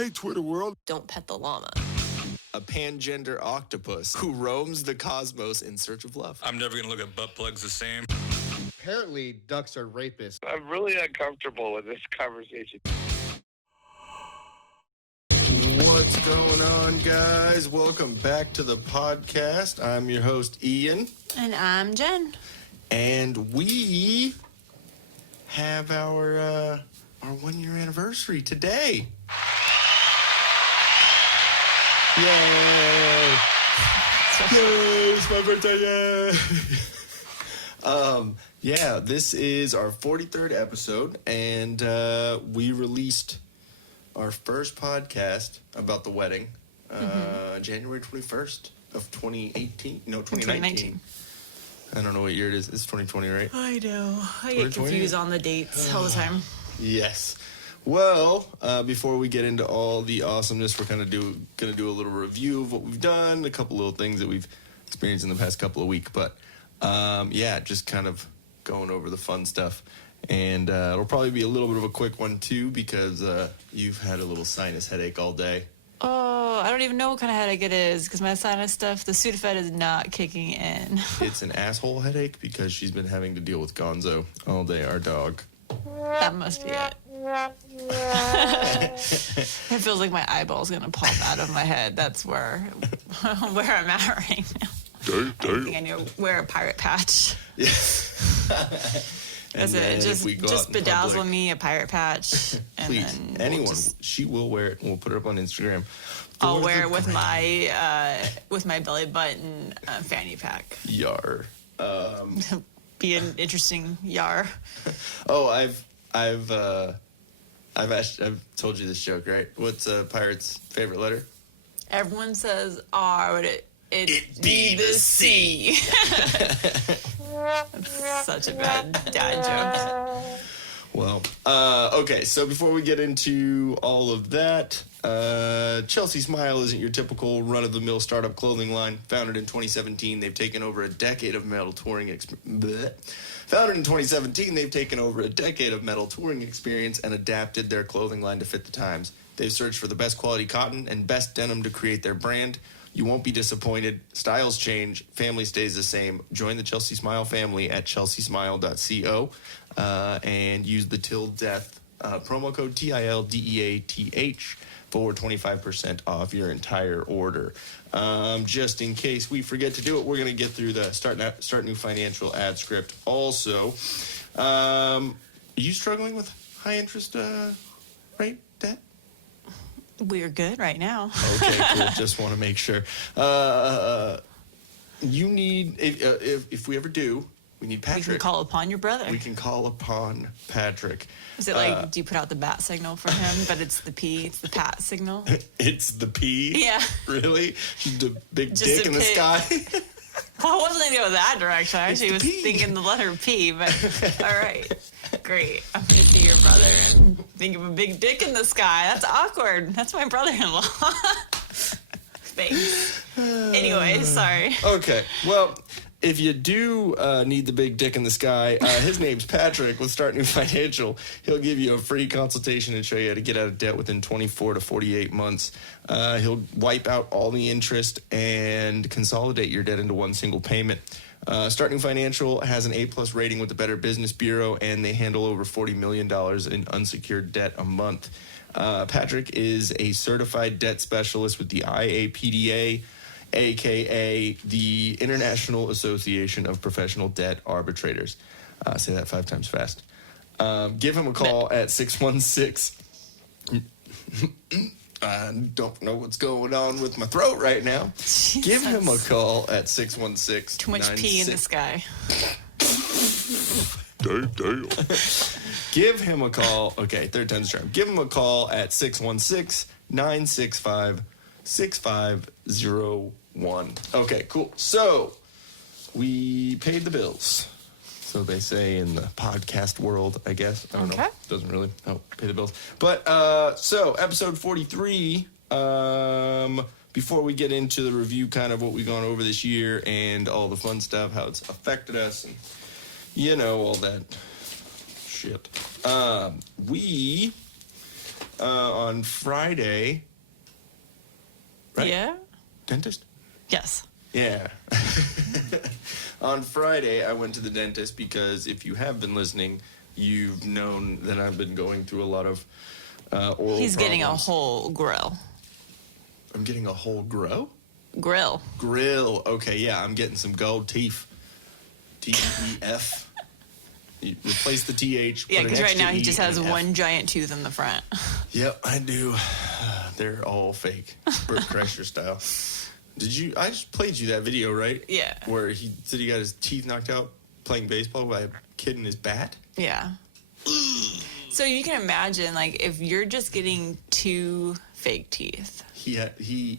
Hey, Twitter world. Don't pet the llama. A pangender octopus who roams the cosmos in search of love. I'm never going to look at butt plugs the same. Apparently, ducks are rapists. I'm really uncomfortable with this conversation. What's going on, guys? Welcome back to the podcast. I'm your host, Ian. And I'm Jen. And we have our 1 year anniversary today. Yay! Yay! It's my birthday! Yay! Yeah, this is our 43rd episode, and we released our first podcast about the wedding January 21st of 2018. No, 2019. I don't know what year it is. It's 2020, right? I know. I get confused on the dates all the time. Yes. Well, before we get into all the awesomeness, we're kind of going to do a little review of what we've done, a couple little things that we've experienced in the past couple of weeks. But, just kind of going over the fun stuff. And it'll probably be a little bit of a quick one, too, because you've had a little sinus headache all day. Oh, I don't even know what kind of headache it is, because my sinus stuff, the Sudafed is not kicking in. It's an asshole headache because she's been having to deal with Gonzo all day, our dog. That must be it. It feels like my eyeball's going to pop out of my head. That's where I'm at right now. I think I need to wear a pirate patch. Yeah. That's it. Just bedazzle me a pirate patch. And please, then anyone, she will wear it, and we'll put it up on Instagram. I'll wear it with my belly button fanny pack. Yar. Be an interesting yar. Oh, I've told you this joke, right? What's a pirate's favorite letter? Everyone says R, but it be the C. That's such a bad dad joke. Well, okay, so before we get into all of that, Chelsea Smile isn't your typical run-of-the-mill startup clothing line. Founded in 2017, they've taken over a decade of metal touring experience and adapted their clothing line to fit the times. They've searched for the best quality cotton and best denim to create their brand. You won't be disappointed. Styles change. Family stays the same. Join the Chelsea Smile family at chelseasmile.co and use the Till Death promo code TILDEATH for 25% off your entire order. Just in case we forget to do it, we're going to get through the Start New Financial ad script. Also, are you struggling with high interest rate debt? We're good right now. Okay, cool. Just want to make sure. You need, if we ever do, we need Patrick. We can call upon your brother. We can call upon Patrick. Is it like, do you put out the bat signal for him, but it's the P, it's the pat signal? It's the P? Yeah. Really? The big just dick in the sky? Well, I wasn't thinking of that direction. I actually was thinking the letter P, but all right. Great. I'm going to see your brother and think of a big dick in the sky. That's awkward. That's my brother-in-law. Thanks. Anyway, sorry. Okay. Well, if you do need the big dick in the sky, his name's Patrick with Start New Financial. He'll give you a free consultation and show you how to get out of debt within 24 to 48 months. He'll wipe out all the interest and consolidate your debt into one single payment. Start New Financial has an A+ rating with the Better Business Bureau, and they handle over $40 million in unsecured debt a month. Patrick is a certified debt specialist with the IAPDA, a.k.a. the International Association of Professional Debt Arbitrators. Say that 5 times fast. Give him a call at 616. I don't know what's going on with my throat right now. Jesus. Give him a call at 616. Too much pee in the sky. Damn. Give him a call. Okay, third time's the charm. Give him a call at 616-965-6501. Okay, cool. So, we paid the bills. So they say in the podcast world, I guess. I don't know. Doesn't really help pay the bills. But, so, episode 43, before we get into the review, kind of what we've gone over this year and all the fun stuff, how it's affected us, and, you know, all that shit. We On Friday. Right? Yeah. Dentist? Yes. Yeah. On Friday, I went to the dentist because if you have been listening, you've known that I've been going through a lot of oral He's getting a problems. whole grill. I'm getting a whole Grill. grill. Okay, yeah, I'm getting some gold teeth. TEF. You replace the TH. Yeah, put an because right extra now he E just and has an F. one giant tooth in the front. Yep, I do. They're all fake. Bert Kreischer style. I just played you that video, right? Yeah. Where he said he got his teeth knocked out playing baseball by a kid in his bat? Yeah. So you can imagine, like, if you're just getting 2 fake teeth. He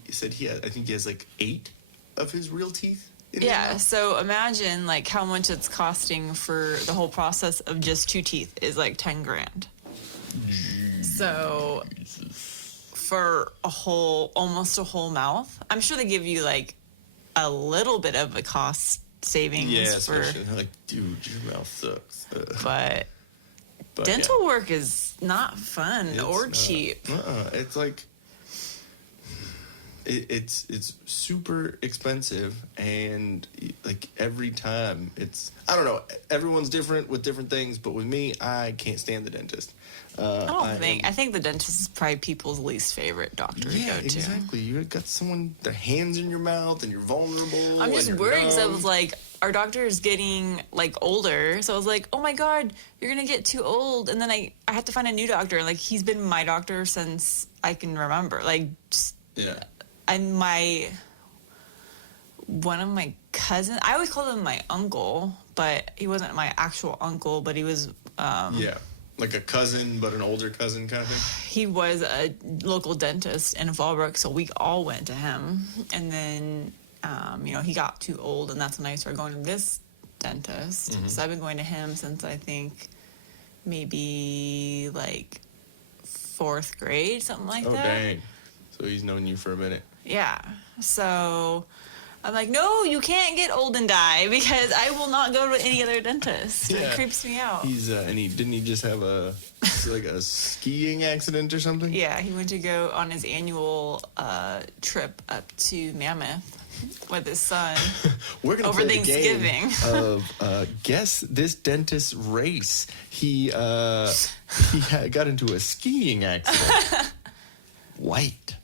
said I think he has like 8 of his real teeth in Yeah, his mouth. so imagine, like, how much it's costing for the whole process of just 2 teeth is, like, 10 grand. So for almost a whole mouth, I'm sure they give you, like, a little bit of a cost savings Yeah, for, especially like, dude, your mouth sucks. but But dental work is not fun yeah, or it's not- cheap. It's like it's super expensive, and like every time I don't know. Everyone's different with different things, but with me, I can't stand the dentist. I think the dentist is probably people's least favorite doctor to Yeah, go to. exactly. You got someone, their hands in your mouth, and you're vulnerable. I'm just and you're worried because I numb. was like, our doctor is getting like older, so I was like, oh my god, you're gonna get too old, and then I have to find a new doctor. And like, he's been my doctor since I can remember. Like, just, Yeah. and one of my cousins, I always called him my uncle, but he wasn't my actual uncle, but he was. Yeah. Like a cousin, but an older cousin kind of thing. He was a local dentist in Fallbrook, so we all went to him. And then, he got too old, and that's when I started going to this dentist. Mm-hmm. So I've been going to him since I think maybe like 4th grade, something like Oh, that. dang. So he's known you for a minute. Yeah. So I'm like, no, you can't get old and die because I will not go to any other dentist. Yeah. It creeps me out. He's didn't he just have a skiing accident or something? Yeah, he went to go on his annual trip up to Mammoth with his son. We're gonna Over play the game Thanksgiving. of guess this dentist's race. He got into a skiing accident. White.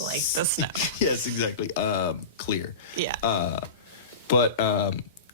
Like the snow. Yes, exactly. Clear. Yeah.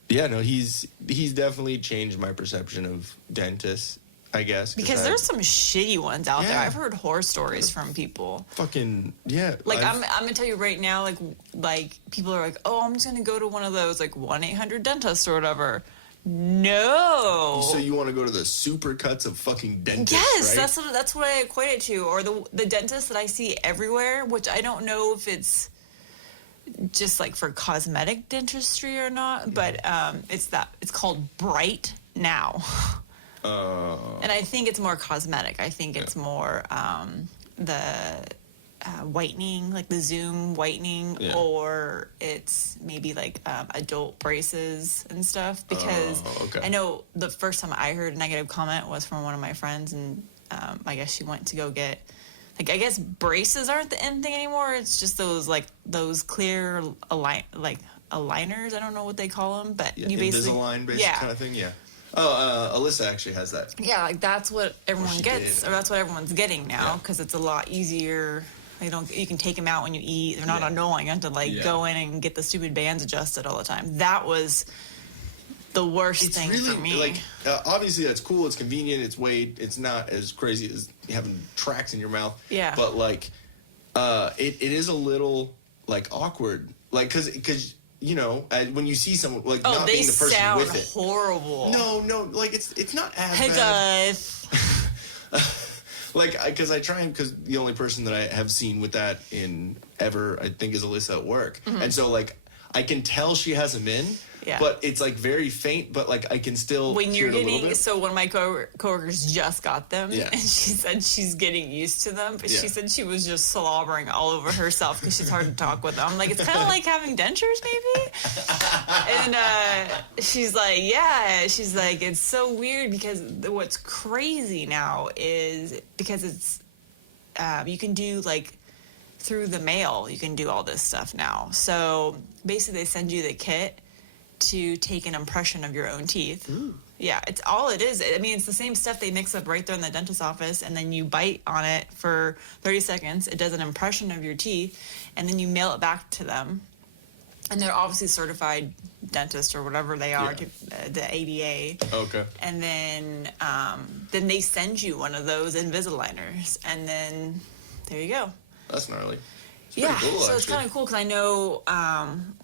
He's definitely changed my perception of dentists, I guess. Because there's some shitty ones out there. Yeah. I've heard horror stories from people. fucking yeah. Like I'm gonna tell you right now, like people are like, oh, I'm just gonna go to one of those like 1-800 dentists or whatever. No. So you want to go to the supercuts of fucking dentists? Yes, right? that's what I equate it to, or the dentist that I see everywhere, which I don't know if it's just like for cosmetic dentistry or not, but it's called Bright Now, and I think it's more cosmetic. I think it's more the whitening, like the Zoom whitening, or it's maybe like adult braces and stuff. Because I know the first time I heard a negative comment was from one of my friends, and I guess she went to go get, like, I guess braces aren't the end thing anymore. It's just those clear aligners. I don't know what they call them, but you basically Invisalign based kind of thing. Yeah. Alyssa actually has that. Yeah, like that's what everyone she gets, did. or that's what everyone's getting now, Yeah. because it's a lot easier. You can take them out when you eat. They're not annoying. You have to go in and get the stupid bands adjusted all the time. That was the worst thing really, for me. Like, obviously that's cool. It's convenient. It's not as crazy as having tracks in your mouth. Yeah. But like, it is a little like awkward. Like, cause when you see someone like not they being the person sound with it. horrible. No, like it's not as Hey bad. guys. Like, because the only person that I have seen with that in ever, I think, is Alyssa at work. Mm-hmm. And so, like, I can tell she has them in, Yeah. but it's like very faint, but like I can still When hear you're it a little getting, bit. so one of my coworkers just got them, Yeah. and she said she's getting used to them, but she Yeah. said she was just slobbering all over herself because she's hard to talk with them. I'm like, it's kind of like having dentures, maybe? And she's like, yeah. She's like, it's so weird because what's crazy now is because it's, you can do like, through the mail, you can do all this stuff now. So basically they send you the kit to take an impression of your own teeth. Ooh. Yeah, it's all it is. I mean, it's the same stuff they mix up right there in the dentist's office, and then you bite on it for 30 seconds. It does an impression of your teeth, and then you mail it back to them. And they're obviously certified dentists or whatever they are, Yeah. the ADA. Okay. And then they send you one of those Invisaligners, and then there you go. That's gnarly. It's Yeah, pretty cool, so it's actually. kind of cool because I know,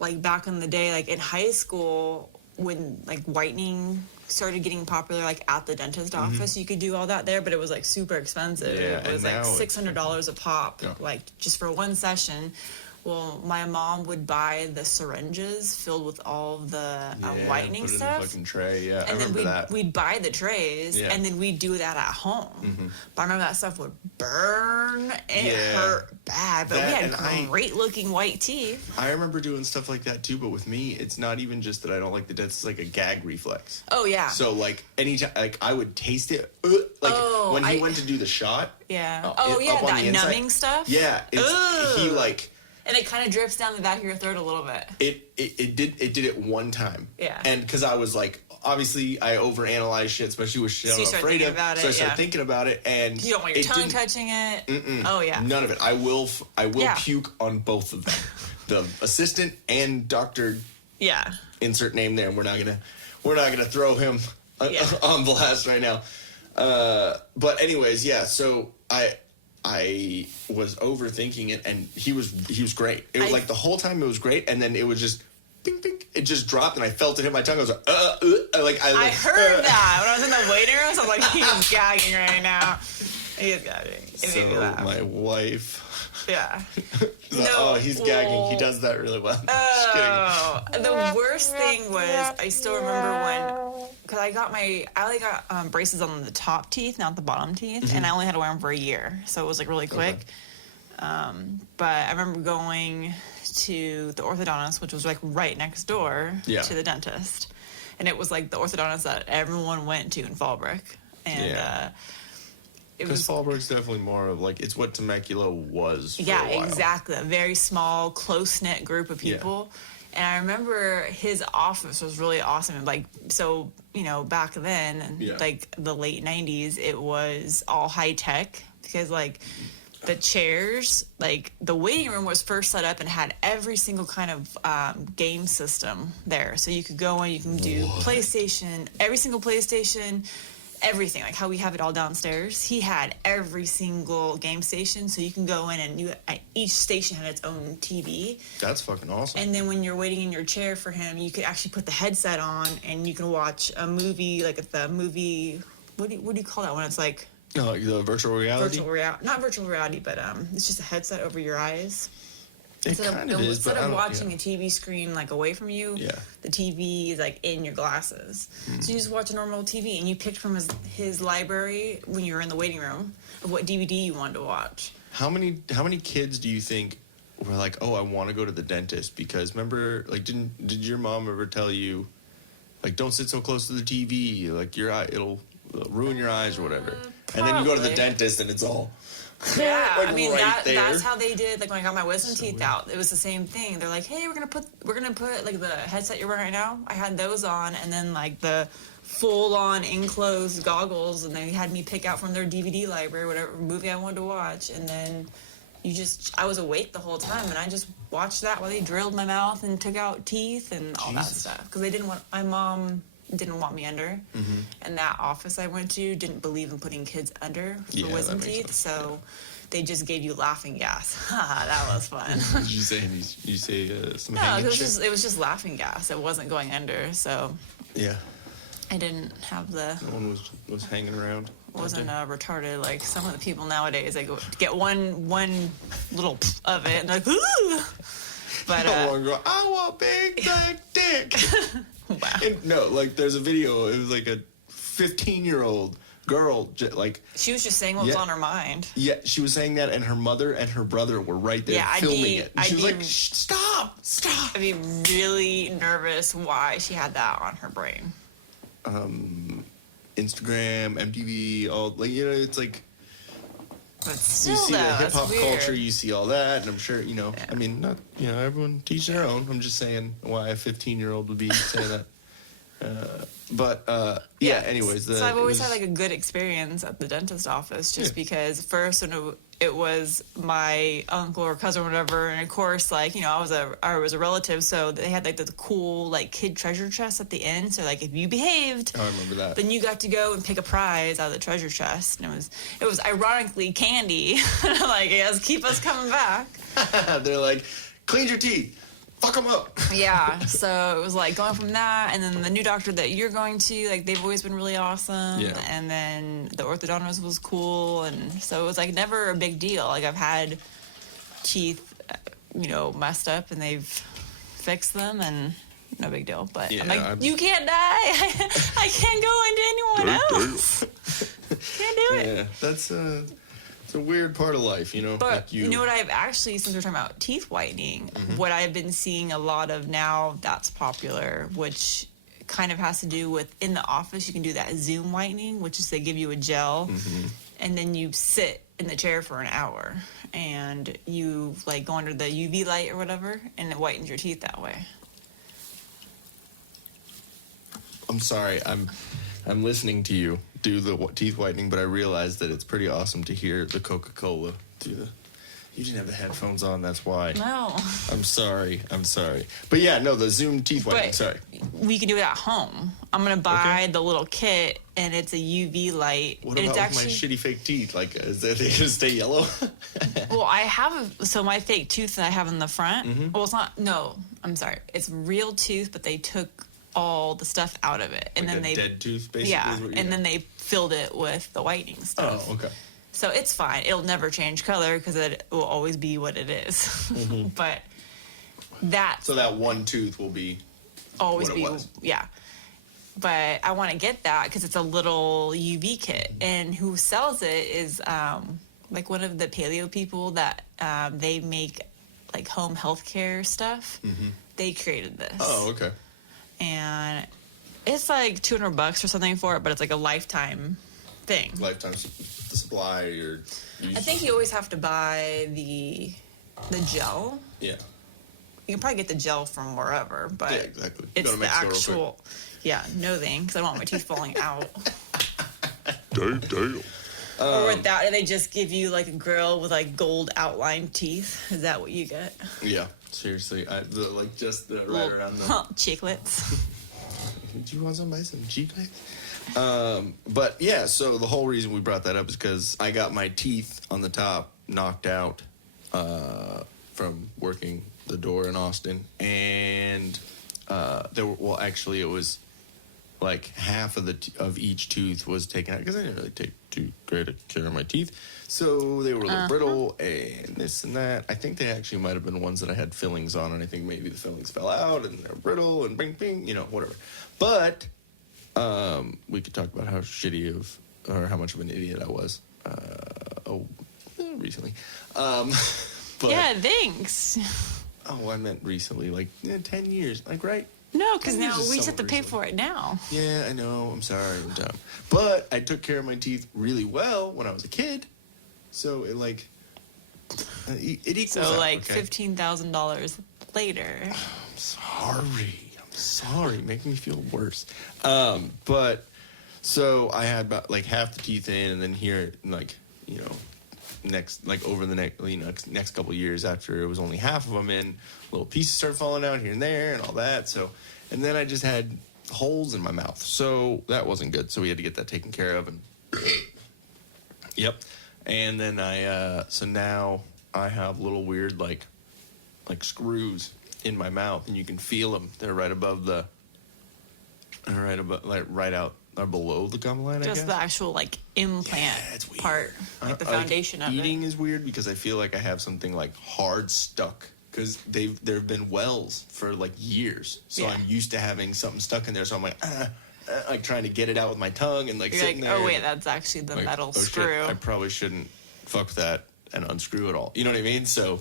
like back in the day, like in high school, when like whitening started getting popular, like at the dentist office, you could do all that there, but it was like super expensive. Yeah, It was and like now it's- $600 a pop, Yeah. like just for one session. Well, my mom would buy the syringes filled with all the whitening put it stuff. in a fucking tray. Yeah, I And then remember that. we'd buy the trays, Yeah. and then we'd do that at home. But I remember that stuff would burn. It Yeah. hurt bad, but That, we and had great-looking white teeth. I remember doing stuff like that too, but with me, it's not even just that I don't like the dentist. It's like a gag reflex. Oh, yeah. So like anytime, like I would taste it, when he went to do the shot. Yeah. up Oh, on yeah, the that inside. numbing stuff. Yeah, he Ugh. like And it kind of drips down the back of your throat a little bit. it did it one time. Yeah. And because I was like, obviously I overanalyze shit, especially with shit So you I'm start afraid thinking of. about it, So I started yeah. thinking about it, and You don't want your it tongue didn't- touching it. Oh, yeah. None of it. I will Yeah. puke on both of them. The assistant and Dr. Yeah. insert name there, and we're not gonna throw him Yeah. on blast right now. But anyways, yeah. So I was overthinking it, and he was great. It was like the whole time it was great, and then it was just ping ping. It just dropped, and I felt it hit my tongue. I was like, I heard that when I was in the waiting room. So I'm like, he's gagging right now. He's gagging. It made me So laugh. my wife. Yeah. Oh, he's gagging. He does that really well. Just kidding. Oh, the worst thing was I still remember when, because I only got braces on the top teeth, not the bottom teeth, and I only had to wear them for a year, so it was like really quick. But I remember going to the orthodontist, which was like right next door Yeah. to the dentist, and it was like the orthodontist that everyone went to in Fallbrook, and Yeah. it Because was. Fallbrook's definitely more of like it's what Temecula was. For Yeah, a while. exactly. A very small, close-knit group of people. And I remember his office was really awesome. Like, so, back then, Yeah. like the late 90s, it was all high-tech because, like, the chairs, like, the waiting room was first set up and had every single kind of game system there. So you could go in, you can do PlayStation, every single PlayStation, everything, like how we have it all downstairs. He had every single game station, so you can go in and each station had its own TV. That's fucking awesome. And then when you're waiting in your chair for him, you could actually put the headset on and you can watch a movie, like the movie. What do you call that when it's like Like the virtual reality. not virtual reality, but it's just a headset over your eyes. It kind of is, but instead I of don't- watching yeah. a TV screen like away from you, Yeah. the TV is like in your glasses. So you just watch a normal TV, and you picked from his library when you were in the waiting room of what DVD you wanted to watch. How many kids do you think were like, oh, I want to go to the dentist? Because remember, like, did your mom ever tell you, like, don't sit so close to the TV, like your eye, it'll ruin your eyes or whatever. And then you go to the Probably. dentist and it's all Yeah, like I mean right there. that's how they did. Like when I got my wisdom teeth out, it was the same thing. They're like, hey, we're gonna put like the headset you're wearing right now. I had those on, and then like the full-on enclosed goggles, and they had me pick out from their DVD library whatever movie I wanted to watch, and then I was awake the whole time, and I just watched that while they drilled my mouth and took out teeth and all that Jesus. stuff because my mom didn't want me under, and that office I went to didn't believe in putting kids under for Yeah, that wisdom makes teeth, sense. so they just gave you laughing gas. That was fun. Did you say some No, hanging it was shit? it was just laughing gas. It wasn't going under, so Yeah. I didn't have the No one was hanging around. wasn't retarded like some of the people nowadays. They go get one little of it and they're like, ooh. But I want big black dick. Wow. And no, like there's a video. It was like a 15-year-old girl, like She was just saying what was on her mind. yeah, she was saying that, and her mother and her brother were right there filming it. And she was like, Shh, stop. I'd be really nervous why she had that on her brain. Instagram, MTV, all like it's like But still, you see though, the hip hop that's culture, weird. you see all that, and I'm sure I mean, not everyone teaches their own. I'm just saying why a 15-year-old would be saying that. Yeah. Anyways, so I've always had like a good experience at the dentist office, just because first when it was my uncle or cousin or whatever, and of course like I was a relative, so they had like the cool like kid treasure chest at the end. So like if you behaved, I remember that. then you got to go and pick a prize out of the treasure chest, and it was ironically candy. Like yes, keep us coming back. They're like, clean your teeth. Fuck them up. Yeah, so it was like going from that, and then the new doctor that you're going to, like they've always been really awesome. Yeah. And then the orthodontist was cool, and so it was like never a big deal. Like I've had teeth, messed up, and they've fixed them, and no big deal. But I'm like, you can't die. I can't go into anyone else. Can't do it. Yeah, that's it's a weird part of life, But like you know what I've actually, since we're talking about teeth whitening, what I've been seeing a lot of now that's popular, which kind of has to do with in the office, you can do that Zoom whitening, which is they give you a gel and then you sit in the chair for an hour and you like go under the UV light or whatever, and it whitens your teeth that way. I'm sorry, I'm listening to you do the teeth whitening, but I realized that it's pretty awesome to hear the Coca-Cola do the. You didn't have the headphones on, that's why. No. I'm sorry. But yeah, no, the Zoom teeth whitening. But sorry. we can do it at home. I'm gonna buy the little kit, and it's a UV light. What and about it's with actually, my shitty fake teeth? Like, is they gonna stay yellow? Well, I have my fake tooth that I have in the front. Well, it's not. No, I'm sorry. It's real tooth, but they took all the stuff out of it, and Like then a they dead tooth, basically. yeah, is what and then they filled it with the whitening stuff. Oh, okay. So it's fine. It'll never change color because it will always be what it is. But So that one tooth will be always what be it was. yeah. But I want to get that because it's a little UV kit, and who sells it is like one of the paleo people that they make like home healthcare stuff. They created this. Oh, okay. And it's like $200 or something for it, but it's like a lifetime thing. Lifetime the supply or. I think you always have to buy the gel. Yeah. You can probably get the gel from wherever, but Yeah, exactly. it's Go to the Mexico real quick. actual. Yeah, no thing, because I don't want my teeth falling out. Damn. Or without, they just give you like a grill with like gold outlined teeth. Is that what you get? Yeah. Seriously, just right Little around the. chiclets. Do you want some chiclets? But yeah, so the whole reason we brought that up is because I got my teeth on the top knocked out from working the door in Austin, and actually it was like half of each tooth was taken out because I didn't really take too great care of my teeth, so they were a little brittle and this and that. I think they actually might have been ones that I had fillings on, and I think maybe the fillings fell out and they're brittle and bing bing, whatever. But we could talk about how how much of an idiot I was recently. But, Yeah, thanks. Oh, I meant recently, like 10 years, like right. No, because 10 years now is we just have somewhat to pay recently. for it now. Yeah, I know. I'm sorry. I'm dumb. But I took care of my teeth really well when I was a kid, so it equals So out, like okay? $15,000 later. I'm sorry. Make me feel worse. But so I had about like half the teeth in, and then here, like over the next couple of years after it was only half of them in, little pieces started falling out here and there and all that. So, and then I just had holes in my mouth, so that wasn't good. So we had to get that taken care of, and yep. And then so now I have little weird like screws in my mouth, and you can feel them. They're right out or below the gum line, I guess. Just the actual like implant it's weird. part, like the foundation of eating it. is weird because I feel like I have something like hard stuck because there have been wells for like years, so I'm used to having something stuck in there. So I'm like, like trying to get it out with my tongue and like You're sitting like, there. oh wait, that's actually the like, metal oh, screw. Shit, I probably shouldn't fuck with that and unscrew it all. You know what I mean? So.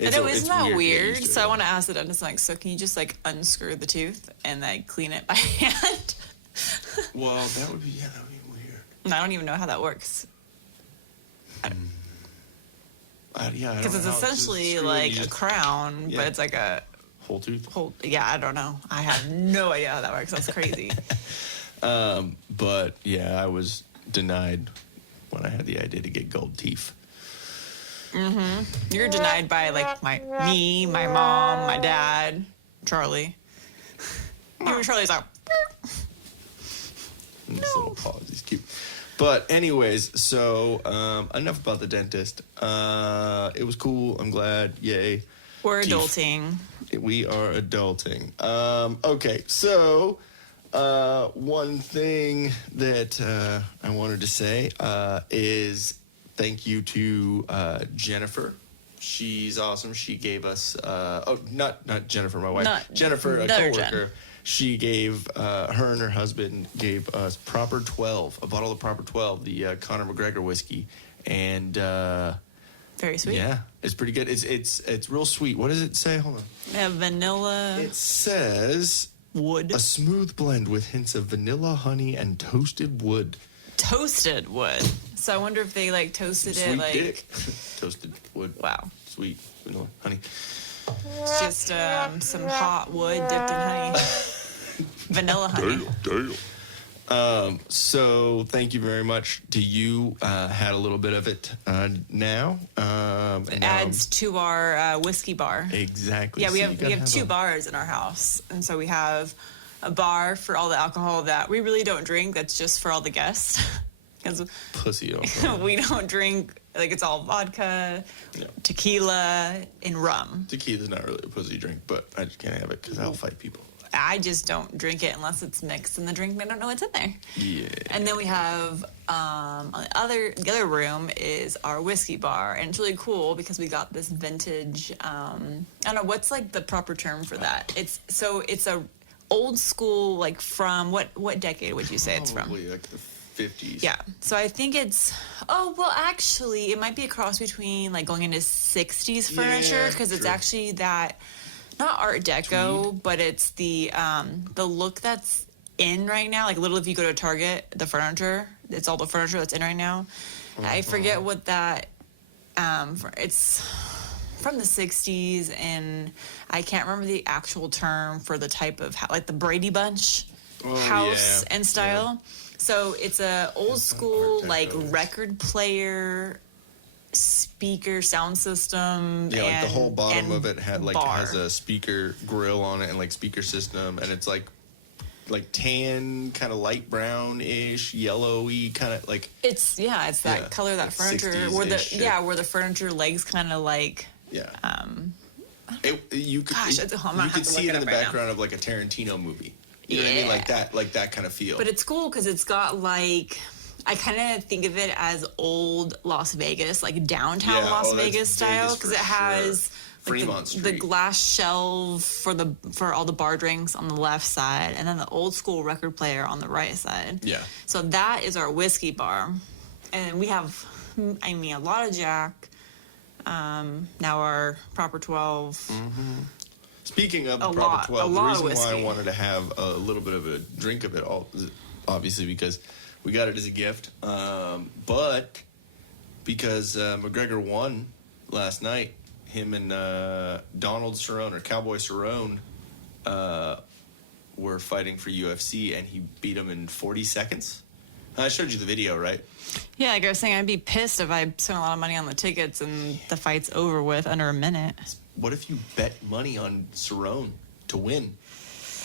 I know, isn't that to get weird? used to So it. I want to ask the dentist, like, so can you just like unscrew the tooth and like clean it by hand? Well, that would be weird. And I don't even know how that works. Yeah, I don't Because it's know how to essentially screw it. like You a just- crown, Yeah. but it's like a whole tooth. whole. Yeah, I don't know. I have no idea how that works. That's crazy. But yeah, I was denied when I had the idea to get gold teeth. You're denied by like me, my mom, my dad, Charlie. Even Charlie's like, And this little pause, he's cute. But anyways, so enough about the dentist. It was cool. I'm glad. Yay. we're Teeth. adulting. We are adulting. Okay, so one thing that I wanted to say is thank you to Jennifer. She's awesome. She gave us not Jennifer, my wife. Not Jennifer, a another coworker. Jen. She gave her and her husband gave us Proper 12, a bottle of Proper 12, the Conor McGregor whiskey, and Very sweet. yeah, it's pretty good. It's real sweet. What does it say? Hold on. We have vanilla It says wood. a smooth blend with hints of vanilla, honey, and toasted wood. Toasted wood. So I wonder if they like toasted Sweet it like dick. Toasted wood. wow. Sweet vanilla, honey. It's just some hot wood dipped in honey. Vanilla honey. Damn. So thank you very much to you. Had a little bit of it now. And now Adds to our whiskey bar. exactly. Yeah, we So have you gotta two a bars in our house, and so we have a bar for all the alcohol that we really don't drink. That's just for all the guests, because pussy. Also. we don't drink. Like it's all vodka, Yeah. tequila, and rum. Tequila's not really a pussy drink, but I just can't have it because I'll fight people. I just don't drink it unless it's mixed in the drink. And I don't know what's in there. Yeah. And then we have on the other room is our whiskey bar, and it's really cool because we got this vintage. I don't know what's like the proper term for that. It's a old school, like from what decade would you say it's from? Probably like the 50s. Yeah. So I think it's actually it might be a cross between like going into 60s furniture Yeah, because it's true. actually that not Art Deco, but it's the look that's in right now. Like literally if you go to Target, the furniture, it's all the furniture that's in right now. I forget what that it's from the 60s, and I can't remember the actual term for the type of like the Brady Bunch house yeah, and style. So it's a old school Art Deco like is- record player, speaker, sound system. Yeah, like the and- whole bottom and of it had like bar. has a speaker grill on it and like speaker system, and it's like tan, kind of light brown-ish, yellowy, kind of like It's that Yeah, color, that like furniture 60s-ish where the shit. where the furniture legs kind of like yeah. You could Gosh, I'm gonna you have could to see look it it in the up right now. background of like a Tarantino movie. You know what I mean? Yeah. Like that kind of feel. But it's cool because it's got like I kind of think of it as old Las Vegas, like downtown Yeah, Las that's Vegas style, Vegas because for it has sure. like, Fremont the Street. glass shelf for all the bar drinks on the left side, and then the old school record player on the right side. Yeah. So that is our whiskey bar, and we have, I mean, a lot of Jack. Now our Proper 12. Speaking of A Proper lot 12, of the reason why whiskey. I wanted to have a little bit of a drink of it all is obviously because we got it as a gift, but because McGregor won last night. Him and Donald Cerrone, or Cowboy Cerrone, were fighting for UFC, and he beat him in 40 seconds. I showed you the video, right? Yeah, like I was saying, I'd be pissed if I spent a lot of money on the tickets and the fight's over with under a minute. What if you bet money on Cerrone to win?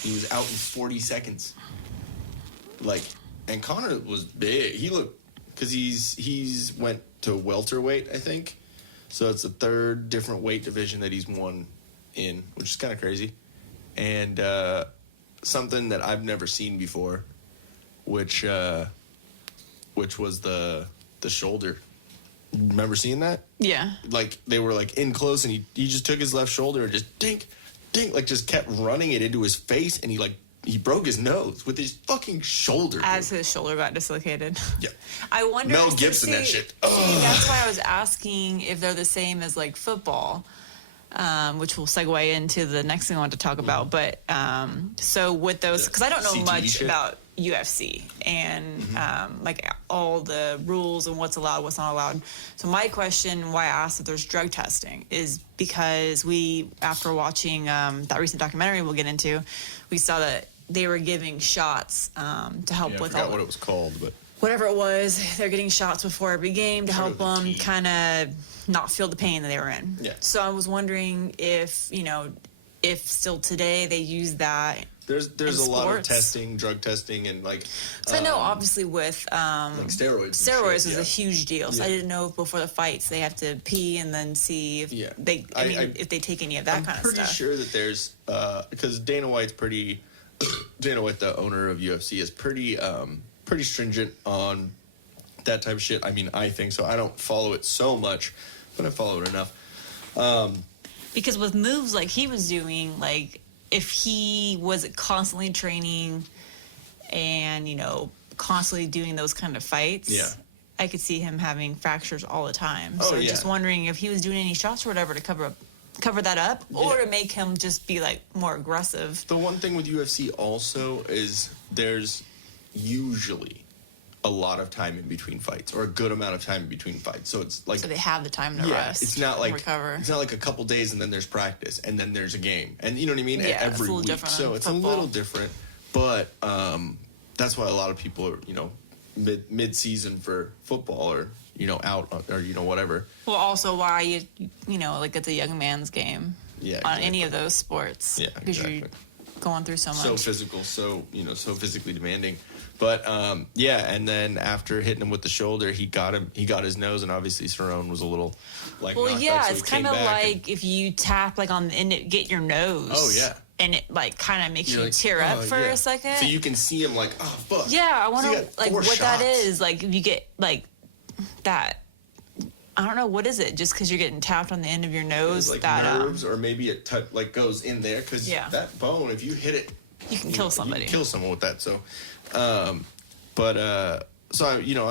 He was out in 40 seconds. Like, and Conor was big. He looked, because he's went to welterweight, I think. So it's the third different weight division that he's won in, which is kind of crazy. And something that I've never seen before, which was the shoulder Remember seeing that? Yeah. Like, they were, like, in close, and he just took his left shoulder and just dink, like, just kept running it into his face, and he broke his nose with his fucking shoulder. As his shoulder got dislocated. Yeah. I wonder. Mel Gibson, that shit. See, that's why I was asking if they're the same as, like, football, which will segue into the next thing I want to talk about. But so with those, because I don't know CTE much shit? about UFC and like all the rules and what's allowed, what's not allowed. So my question, why I asked if there's drug testing, is because we, after watching that recent documentary we'll get into, we saw that they were giving shots to help I with forgot all what it was called, but whatever it was. They're getting shots before every game to help of the them team. kind of not feel the pain that they were in. Yeah. So I was wondering if, if still today they use that. There's in a lot of sports. testing, drug testing, and like. So I know obviously with like steroids. and steroids shit, is a huge deal. So I didn't know if before the fights they have to pee and then see if they. If they take any of that kind of I'm pretty stuff. sure that there's because Dana White, the owner of UFC, is pretty stringent on that type of shit. I mean, I think so. I don't follow it so much, but I follow it enough. Because with moves like he was doing, like if he was constantly training and, constantly doing those kind of fights, I could see him having fractures all the time. So just wondering if he was doing any shots or whatever to cover that up, or to make him just be like more aggressive. The one thing with UFC also is there's usually a lot of time in between fights, or a good amount of time in between fights. So it's like, So they have the time to rest. It's not like recover. It's not like a couple days and then there's practice and then there's a game, and you know what I mean. Yeah, Every it's a little week, different so than it's football. a little different. But that's why a lot of people are mid season for football, or out, or whatever. Well, also why you like it's a young man's game. Yeah, On any exactly. of those sports. Yeah, because exactly. you're going through so much. So physical, so physically demanding. But and then after hitting him with the shoulder, he got his nose, and obviously Cerrone was a little like. Well, knocked yeah, back, so it's he kind came of back like if you tap like on the end, get your nose. Oh, yeah. And it like kind of makes You're you like, tear up for yeah. a second. So you can see him like, oh fuck. Yeah, I wonder So you got like 4 what that shots. is. Like if you get like that. I don't know, what is it? Just because you're getting tapped on the end of your nose, It's like that nerves, or maybe it goes in there, because that bone, if you hit it, you can kill somebody. You can kill someone with that. So, I'm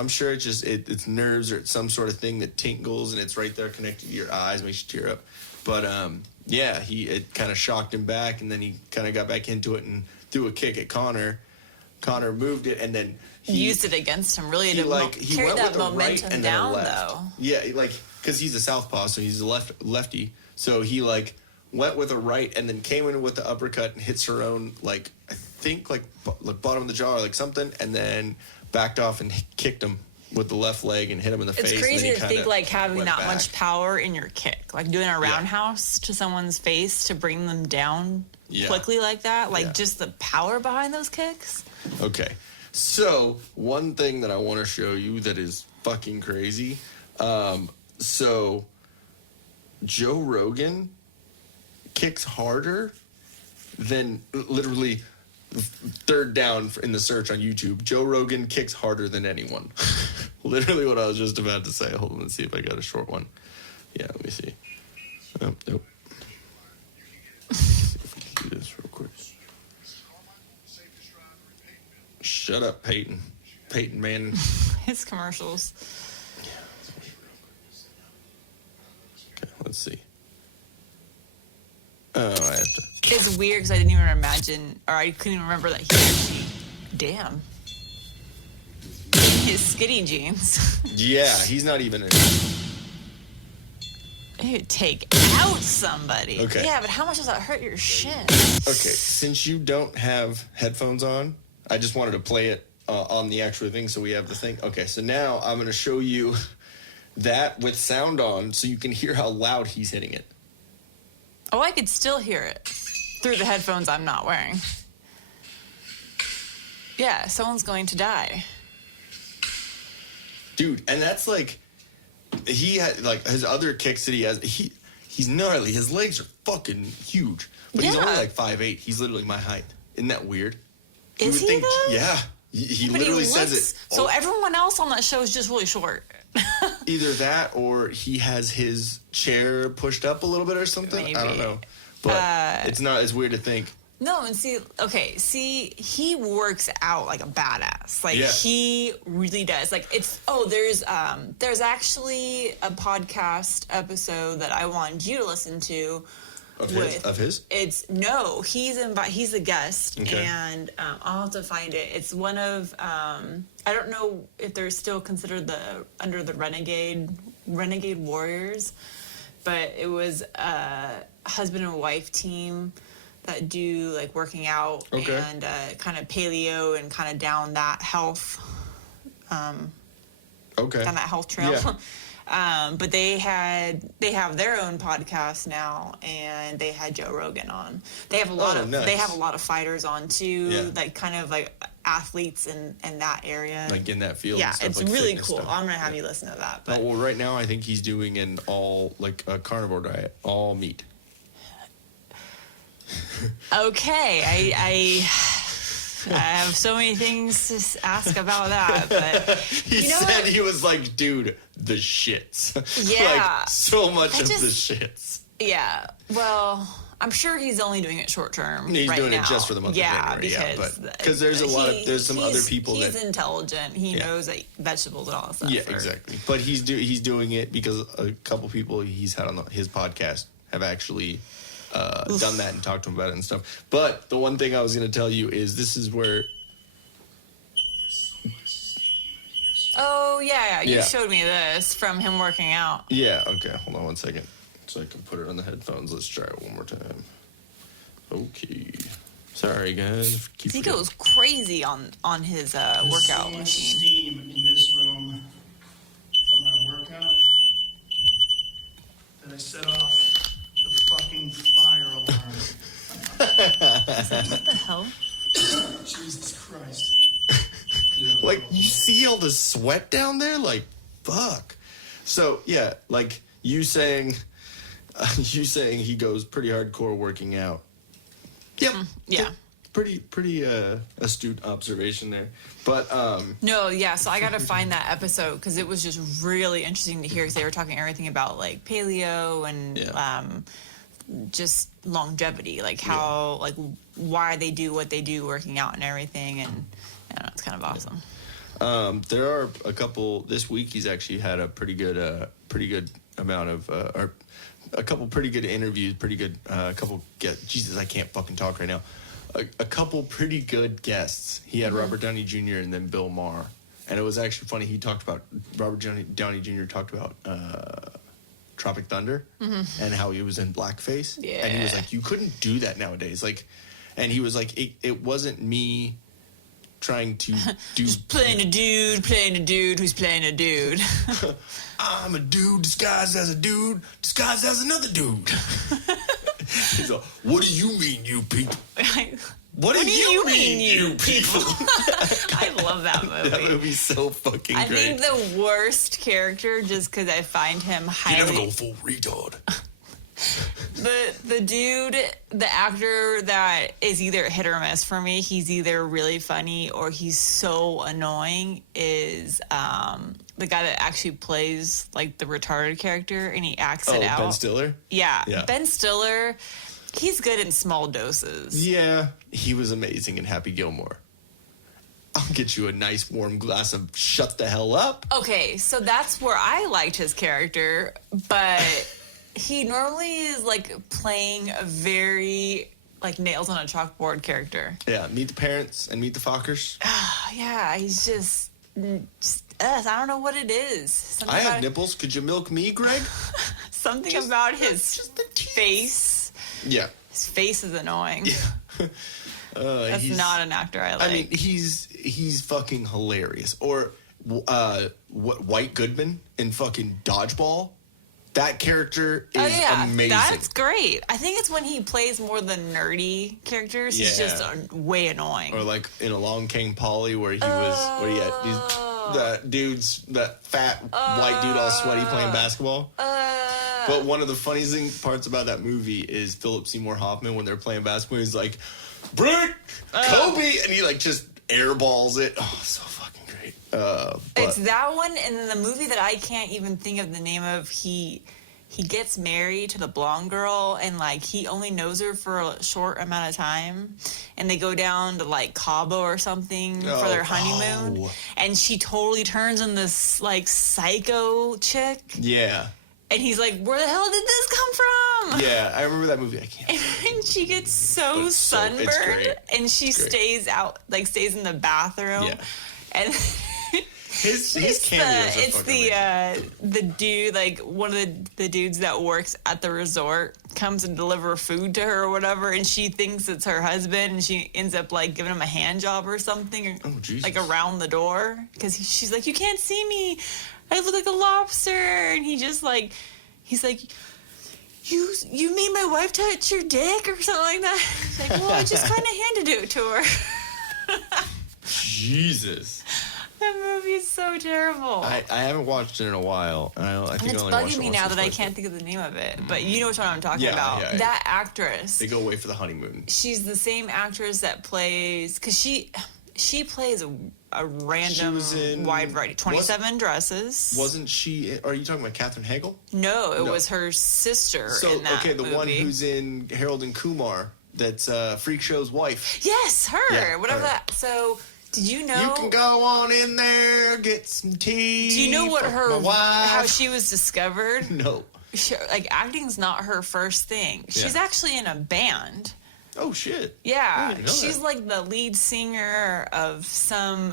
sure it's just it's nerves, or it's some sort of thing that tingles, and it's right there connected to your eyes, makes you tear up. But it kind of shocked him back, and then he kind of got back into it and threw a kick at Connor. Connor moved it, and then he used it against him. Really, he to carry went that with a right momentum and then a down, left. though. Yeah, because he's a southpaw, so he's a lefty. So he went with a right and then came in with the uppercut and hit Cerrone I think bottom of the jaw or something, and then backed off and kicked him with the left leg and hit him in the face. It's crazy and then to think having went that back. much power in your kick, like doing a roundhouse to someone's face to bring them down quickly like that, just the power behind those kicks. Okay, so one thing that I want to show you that is fucking crazy. So Joe Rogan kicks harder than literally third down in the search on YouTube. Joe Rogan kicks harder than anyone. Literally what I was just about to say. Hold on, let's see if I got a short one. Yeah, let me see. Oh, nope. Let's see if we can do this real quick. Shut up, Peyton. Peyton Manning. His commercials. Okay, let's see. Oh, I have to. It's weird because I didn't even imagine, or I couldn't even remember that he actually. Damn. His skinny jeans. Yeah, he's not even in. He would take out somebody. Okay. Yeah, but how much does that hurt your shin? Okay, since you don't have headphones on, I just wanted to play it on the actual thing, so we have the thing. Okay, so now I'm going to show you that with sound on, so you can hear how loud he's hitting it. Oh, I could still hear it through the headphones I'm not wearing. Yeah, someone's going to die. Dude, and that's he had his other kicks that he has. He's gnarly. His legs are fucking huge, but he's only 5'8". He's literally my height. Isn't that weird? Is he though? Yeah, he But literally he says looks, it. So everyone else on that show is just really short. Either that or he has his chair pushed up a little bit or something. Maybe. I don't know. But it's weird to think. No, and see, he works out like a badass. Like, Yeah. he really does. Like, there's actually a podcast episode that I wanted you to listen to. Of his? He's a guest, Okay. and I'll have to find it. It's one of, I don't know if they're still considered under the Renegade Warriors, but it was a husband and wife team that do like working out and kind of paleo and kind of down that health down that health trail. Yeah. But they have their own podcast now, and they had Joe Rogan on. They have a lot of fighters on too, like kind of like athletes in that area, like in that field. Yeah, and stuff, it's like really fitness cool. stuff. I'm gonna have you listen to that. But well, right now I think he's doing an all like a carnivore diet, all meat. okay, I have so many things to ask about that, but He said he was like, dude, the shits. Yeah. Like, so much of the shits. Yeah, well, I'm sure he's only doing it short term. He's right doing now. it just for the month of January. Because there's some other people he's intelligent. He knows like vegetables and all that stuff. Yeah, exactly. But he's doing it because a couple people he's had on his podcast have actually done that and talked to him about it and stuff. But the one thing I was going to tell you is this is where. Oh yeah, you showed me this from him working out. Yeah. Okay. Hold on one second, so I can put it on the headphones. Let's try it one more time. Okay. Sorry, guys. He goes crazy on his workout machine. Steam in this room from my workout that I set off the fucking fire alarm. What the hell? Jesus Christ. Like, you see all the sweat down there? Like, fuck. So, yeah, like, you saying he goes pretty hardcore working out. Yep. Yeah. Pretty astute observation there. But, No, yeah, so I got to find that episode because it was just really interesting to hear because they were talking everything about, like, paleo and just longevity, like how, like, why they do what they do working out and everything, and I don't know, it's kind of awesome. there are a couple, this week he's actually had a pretty good amount of, or a couple pretty good interviews, Jesus, I can't fucking talk right now. A couple pretty good guests. He had Robert Downey Jr. and then Bill Maher. And it was actually funny. Robert Downey Jr. talked about Tropic Thunder and how he was in blackface. Yeah. And he was like, you couldn't do that nowadays. Like, and he was like, it wasn't me trying to do... Just playing a dude who's playing a dude. I'm a dude disguised as a dude disguised as another dude. He's like, what do you mean, you people? What do you mean, you people? I love that movie. That movie's so fucking great. I think the worst character, just because I find him highly... You never go full retard. The dude, the actor that is either hit or miss for me, he's either really funny or he's so annoying, is the guy that actually plays like the retarded character and he acts it out. Ben Stiller? Yeah. Ben Stiller, he's good in small doses. Yeah, he was amazing in Happy Gilmore. I'll get you a nice warm glass of shut the hell up. Okay, so that's where I liked his character, but he normally is like playing a very like nails on a chalkboard character. Yeah, Meet the Parents and Meet the Fockers. Yeah, he's just us. I don't know what it is. I have nipples. Could you milk me, Greg? Something about his face. Yeah. His face is annoying. Yeah. That's not an actor I like. I mean, he's fucking hilarious. Or White Goodman in fucking Dodgeball. That character is amazing. That's great. I think it's when he plays more the nerdy characters. He's just way annoying. Or like in Along Came Polly, where he that fat white dude all sweaty playing basketball. But one of the funniest parts about that movie is Philip Seymour Hoffman when they're playing basketball. He's like, Brick, Kobe, and he like just airballs it. Oh, so fucking great. It's that one, and then the movie that I can't even think of the name of. He gets married to the blonde girl, and like he only knows her for a short amount of time, and they go down to like Cabo or something for their honeymoon, and she totally turns on this like psycho chick. Yeah. And he's like, "Where the hell did this come from?" Yeah, I remember that movie. I can't. And she gets so sunburned, it's great. and she stays out, like stays in the bathroom. Yeah. And His cameos are fucking the dude, like one of the dudes that works at the resort comes to deliver food to her or whatever, and she thinks it's her husband, and she ends up like giving him a hand job or something, like around the door, because she's like, "You can't see me, I look like a lobster," and he's like, You made my wife touch your dick or something like that. It's like, well, I just kind of handed it to her. Jesus. That movie is so terrible. I haven't watched it in a while. I think it's I only watched bugging it me once now or that I twice, can't think of the name of it. But you know what I'm talking about. Yeah. That actress. They go away for the honeymoon. She's the same actress that plays, because she plays a random wide variety. 27 Dresses. Wasn't she? Are you talking about Katherine Hagel? No, it was her sister. So in that the movie. one who's in Harold and Kumar. That's Freak Show's wife. Yes, her. Yeah, whatever her. that. So. Did you know? You can go on in there, get some tea. Do you know what how she was discovered? No. Like, acting's not her first thing. She's actually in a band. Oh, shit. Yeah. I didn't know She's that. like the lead singer of some,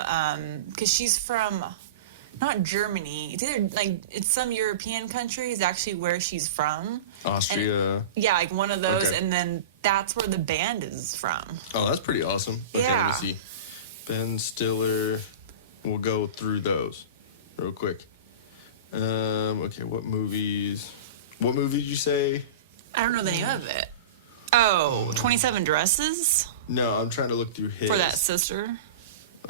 because she's from, not Germany. It's either, like, it's some European country is actually where she's from. Austria. Yeah, like one of those. Okay. And then that's where the band is from. Oh, that's pretty awesome. Okay, Yeah. let me see. Ben Stiller. We'll go through those real quick. Okay, what movies? What movie did you say? I don't know the name of it. Oh, 27 Dresses? No, I'm trying to look through his. For that sister?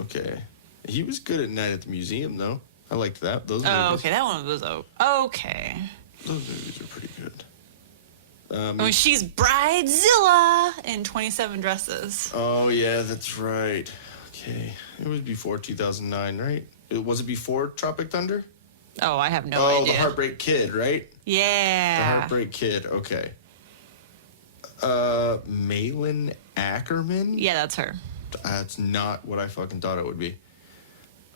Okay. He was good at Night at the Museum, though. I liked that. Those Oh, movies. okay. That one was okay. Those movies are pretty good. When she's Bridezilla in 27 Dresses. Oh, yeah, that's right. Okay. It was before 2009, right? Was it before Tropic Thunder? Oh, I have no Oh, idea. The Heartbreak Kid, right? Yeah. The Heartbreak Kid, okay. Malin Ackerman? Yeah, that's her. That's not what I fucking thought it would be.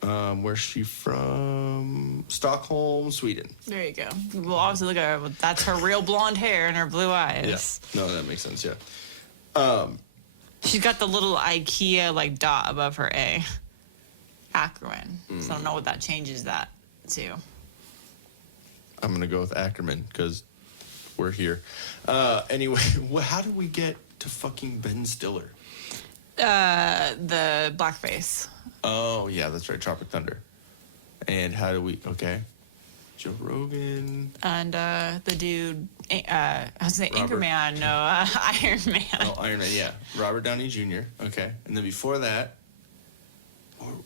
Where's she from? Stockholm, Sweden. There you go. We'll obviously look at her. That's her real blonde hair and her blue eyes. Yeah. No, that makes sense, yeah. She's got the little IKEA like dot above her A. Ackerman. So I don't know what that changes that to. I'm going to go with Ackerman because we're here. Anyway, how did we get to fucking Ben Stiller? The blackface. Oh, yeah, that's right. Tropic Thunder. And how do we... Okay. Joe Rogan. And the dude, I was saying Anchorman, no, Iron Man. Oh, Iron Man, yeah. Robert Downey Jr. Okay. And then before that...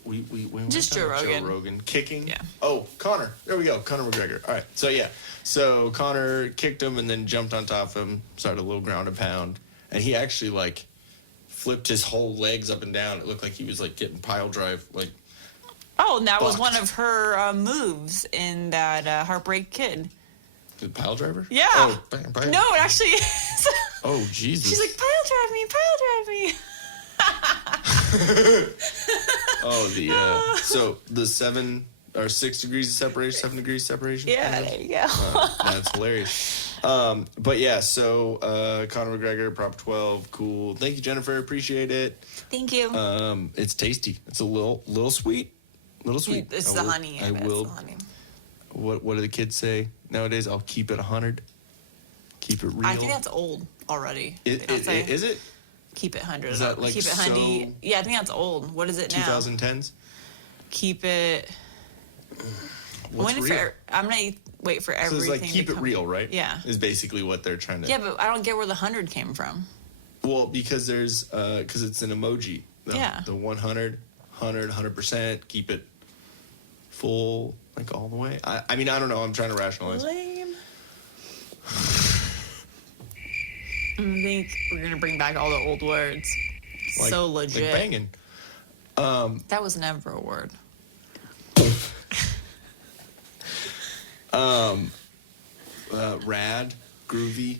We Just Joe Rogan. Joe Rogan. Kicking? Yeah. Oh, Conor. There we go. Conor McGregor. All right. So, yeah. So, Conor kicked him and then jumped on top of him, started a little ground and pound. And he actually, like, flipped his whole legs up and down. It looked like he was, like, getting pile drive, like... Oh, and that was Fucked. one of her moves in that Heartbreak Kid. The pile driver? Yeah. Oh, bam, bam. No, it actually is. Oh, Jesus. She's like, pile drive me. Oh, so the 7 or 6 degrees of separation, 7 degrees of separation? Yeah, there you go. That's hilarious. But yeah, so Conor McGregor, Prop 12, cool. Thank you, Jennifer. Appreciate it. Thank you. It's tasty. It's a little sweet. Little sweet. It's the honey. I It's will. the honey. What do the kids say nowadays? I'll keep it 100. Keep it real. I think that's old already. Is it? Keep it 100. Is that, like, keep it so- 100. Yeah, I think that's old. What is it now? 2010s? Keep it. What's real? I'm gonna wait for So everything. it's like keep to it come. real, right? Yeah. Is basically what they're trying to. Yeah, but I don't get where the 100 came from. Well, because there's because it's an emoji. Yeah. The 100, 100%. Keep it full, like all the way. I mean, I don't know. I'm trying to rationalize. Lame. I think we're gonna bring back all the old words. Like, So legit. Like banging. That was never a word. Rad, groovy,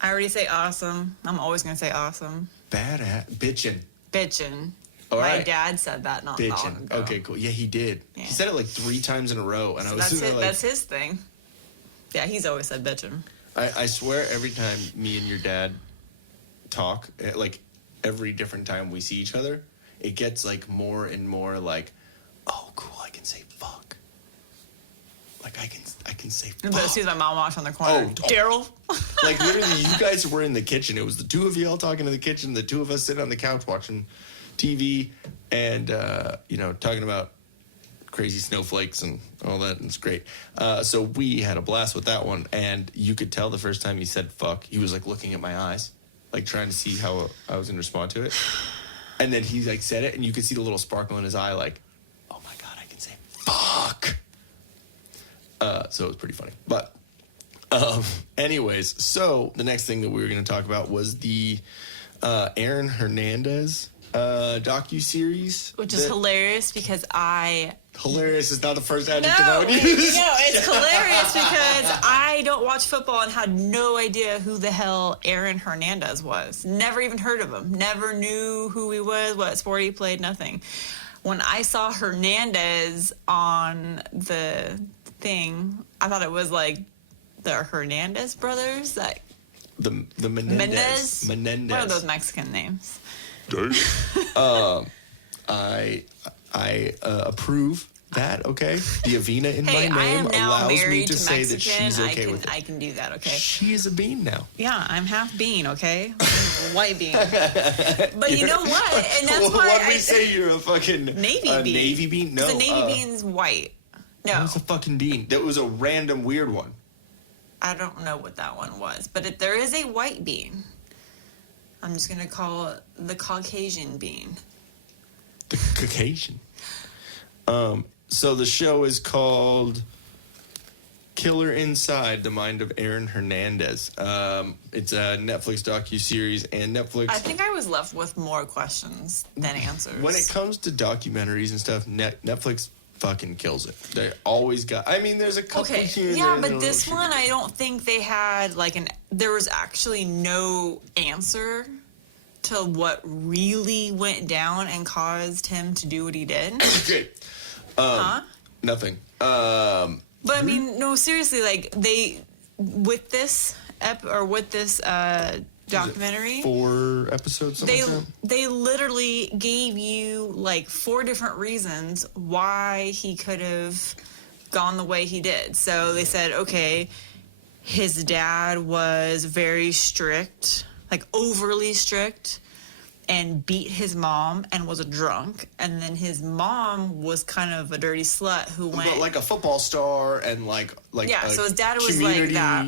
I already say awesome. I'm always gonna say awesome. bad, bitchin'. Bitchin'. All My right. dad said that not long Bitchin'. ago. Okay, cool. Yeah, he did. Yeah. He said it like 3 times in a row, and I So was that's sitting it. there like, That's his thing. Yeah, he's always said bitchin'. I swear every time me and your dad talk, like every different time we see each other, it gets like more and more like, oh, cool, I can say fuck. Like I can say fuck. But as soon as my mom walks on the corner, Oh. Daryl. Like literally, you guys were in the kitchen. It was the 2 of you all talking in the kitchen, the 2 of us sitting on the couch watching TV, and talking about crazy snowflakes and all that, and it's great. So we had a blast with that one, and you could tell the first time he said fuck, he was like looking at my eyes, like trying to see how I was going to respond to it. And then he like said it, and you could see the little sparkle in his eye, like, oh my God, I can say fuck. So it was pretty funny. But anyways, so the next thing that we were going to talk about was the Aaron Hernandez docuseries. Which is hilarious because Hilarious is not the first adjective I would use. No, it's hilarious because I don't watch football and had no idea who the hell Aaron Hernandez was. Never even heard of him. Never knew who he was, what sport he played, nothing. When I saw Hernandez on the thing, I thought it was like the Hernandez brothers. That The Menendez. What are those Mexican names? I approve that, okay? The Avena in Hey, my I name am now allows me married to to say Mexican. that she's okay with it. I can do that, okay? She is a bean now. Yeah, I'm half bean, okay? I'm a white bean. But you know what? And that's why What we say you're a fucking Navy bean. Navy bean? No. The Navy bean's white. That No, was a fucking bean. That was a random weird one. I don't know what that one was. But there is a white bean. I'm just going to call it the Caucasian bean. The Caucasian. So the show is called Killer Inside: The Mind of Aaron Hernandez. It's a Netflix docuseries, and Netflix. I think I was left with more questions than answers. When it comes to documentaries and stuff, Netflix fucking kills it. They always got. I mean, there's a couple Okay, here and yeah, there but that this are- one I don't think they had there was actually no answer to what really went down and caused him to do what he did. Okay. Nothing. But I mean, no, seriously, with this documentary, 4 episodes. Something like that? they literally gave you 4 different reasons why he could have gone the way he did. So they said, okay, his dad was very strict, overly strict, and beat his mom and was a drunk. And then his mom was kind of a dirty slut who went... But like a football star and Yeah, so his dad was community, like that.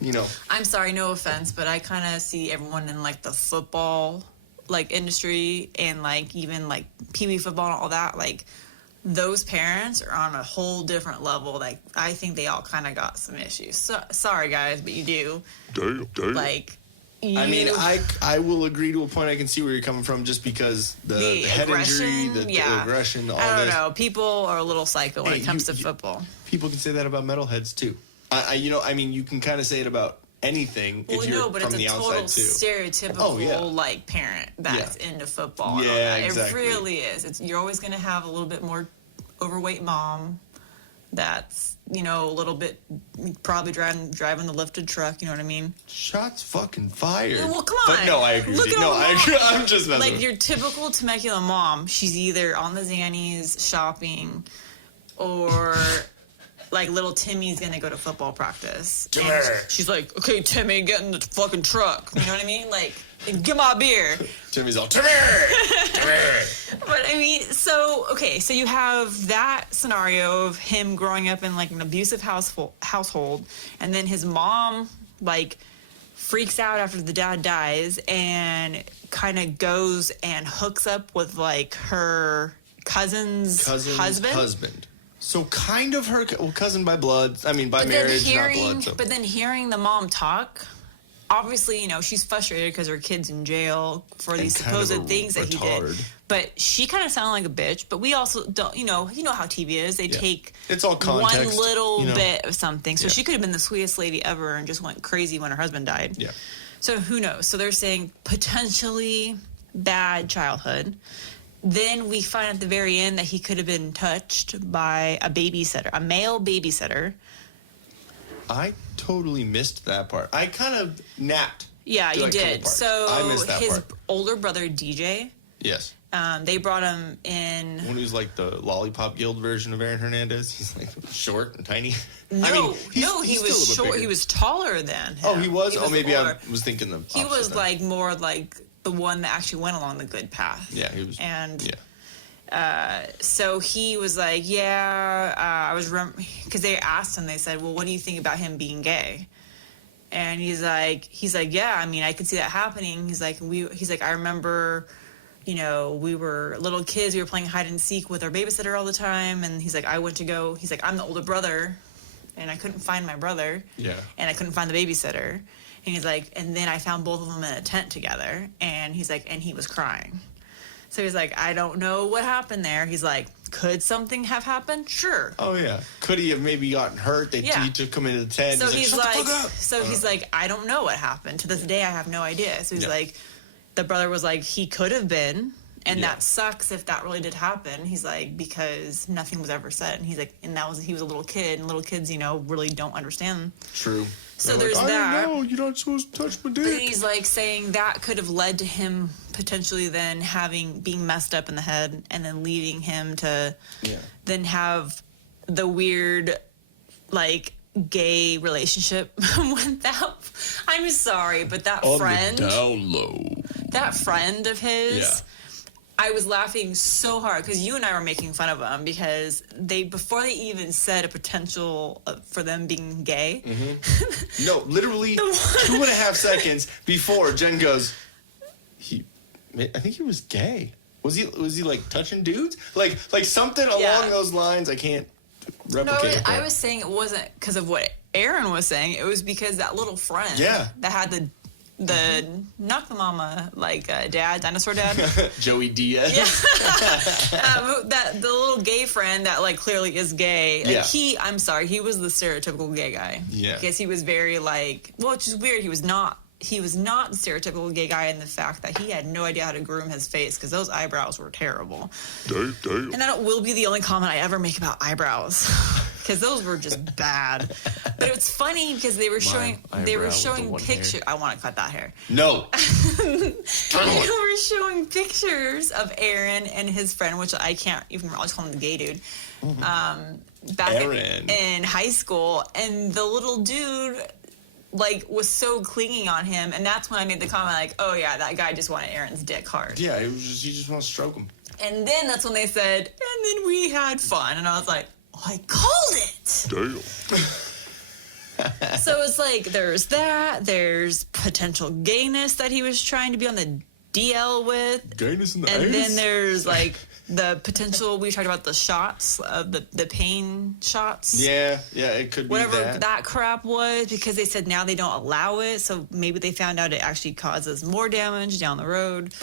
You know. I'm sorry, no offense, but I kind of see everyone in the football industry and even Pee Wee football and all that. Those parents are on a whole different level. I think they all kind of got some issues. So, sorry guys, but you do. Damn. I mean, I will agree to a point. I can see where you're coming from, just because the head injury, the aggression, all this. I don't know. People are a little psycho when it comes to football. People can say that about metalheads too. You can kind of say it about anything if you're but from it's the a outside total too. stereotypical parent that's into football. And all Yeah, that. exactly. It really is. You're always going to have a little bit more overweight mom that's a little bit probably driving the lifted truck. You know what I mean? Shots fucking fired. Well, come on. But no, I agree. Look at No, all I the agree. moms. I'm just messing with you. Your typical Temecula mom. She's either on the Xannies shopping, or little Timmy's gonna go to football practice. Timmy. And she's like, okay, Timmy, get in the fucking truck. You know what I mean? Get my beer. Timmy's all, Timmy! But I mean, so you have that scenario of him growing up in an abusive household, and then his mom freaks out after the dad dies and kind of goes and hooks up with her cousin's husband. So kind of her cousin by blood. I mean, by marriage, not blood. So. But then hearing the mom talk, obviously, she's frustrated because her kid's in jail for these supposed things that he did. But she kind of sounded like a bitch. But we also don't, you know how TV is. They take it's all context, one little bit of something. So she could have been the sweetest lady ever and just went crazy when her husband died. Yeah. So who knows? So they're saying potentially bad childhood. Then we find at the very end that he could have been touched by a babysitter, a male babysitter. I totally missed that part. I kind of napped. Yeah, you did. So I missed that his part. older brother, DJ. Yes. They brought him in. When he was like the Lollipop Guild version of Aaron Hernandez. He's like short and tiny. No, he was short. Bigger. He was taller than him. Oh, he was? Maybe older. I was thinking the opposite. He was like more like the one that actually went along the good path. Yeah, he was. And so he was like, I was because they asked him. They said, "Well, what do you think about him being gay?" And he's like, "Yeah, I mean, I could see that happening." He's like, I remember, we were little kids. We were playing hide and seek with our babysitter all the time. And he's like, I'm the older brother, and I couldn't find my brother. Yeah. And I couldn't find the babysitter. And he's like, and then I found both of them in a tent together. And he's like, and he was crying. So he's like, I don't know what happened there. He's like, could something have happened? Sure. Oh yeah. Could he have maybe gotten hurt? He took him into the tent. So he's like, I don't know what happened. To this day, I have no idea. So he's like, the brother was like, he could have been, and that sucks if that really did happen. He's like, because nothing was ever said. And he's like, and he was a little kid, and little kids, really don't understand. True. So there's that. No, you're not supposed to touch my dick. But he's like saying that could have led to him potentially then being messed up in the head, and then leading him to then have the weird, like, gay relationship with that. I'm sorry, but that friend, the down low. That friend of his. I was laughing so hard because you and I were making fun of them because before they even said a potential for them being gay. Mm-hmm. No, literally 2.5 seconds before Jen goes, I think he was gay. Was he like touching dudes? Like something along those lines. I can't replicate. I was saying it wasn't because of what Aaron was saying. It was because that little friend that had the knock the mama dinosaur dad Joey Diaz that the little gay friend that like clearly is gay I'm sorry, he was the stereotypical gay guy because he was very which is weird, he was not the stereotypical gay guy in the fact that he had no idea how to groom his face because those eyebrows were terrible. Damn. And that will be the only comment I ever make about eyebrows because those were just bad. But it's funny because they were showing pictures. I want to cut that hair. No. They were showing pictures of Aaron and his friend, which I can't even. I'll just call him the gay dude. Back in high school, and the little dude was so clinging on him, and that's when I made the comment oh yeah, that guy just wanted Aaron's dick hard. Yeah, he just wants to stroke him. And then that's when they said, and then we had fun, and I was like, I called it. Damn. So it's there's that, there's potential gayness that he was trying to be on the DL with. Gayness in the And ace? then there's the potential, we talked about the shots, the pain shots. Yeah, it could be whatever that crap was, because they said now they don't allow it, so maybe they found out it actually causes more damage down the road.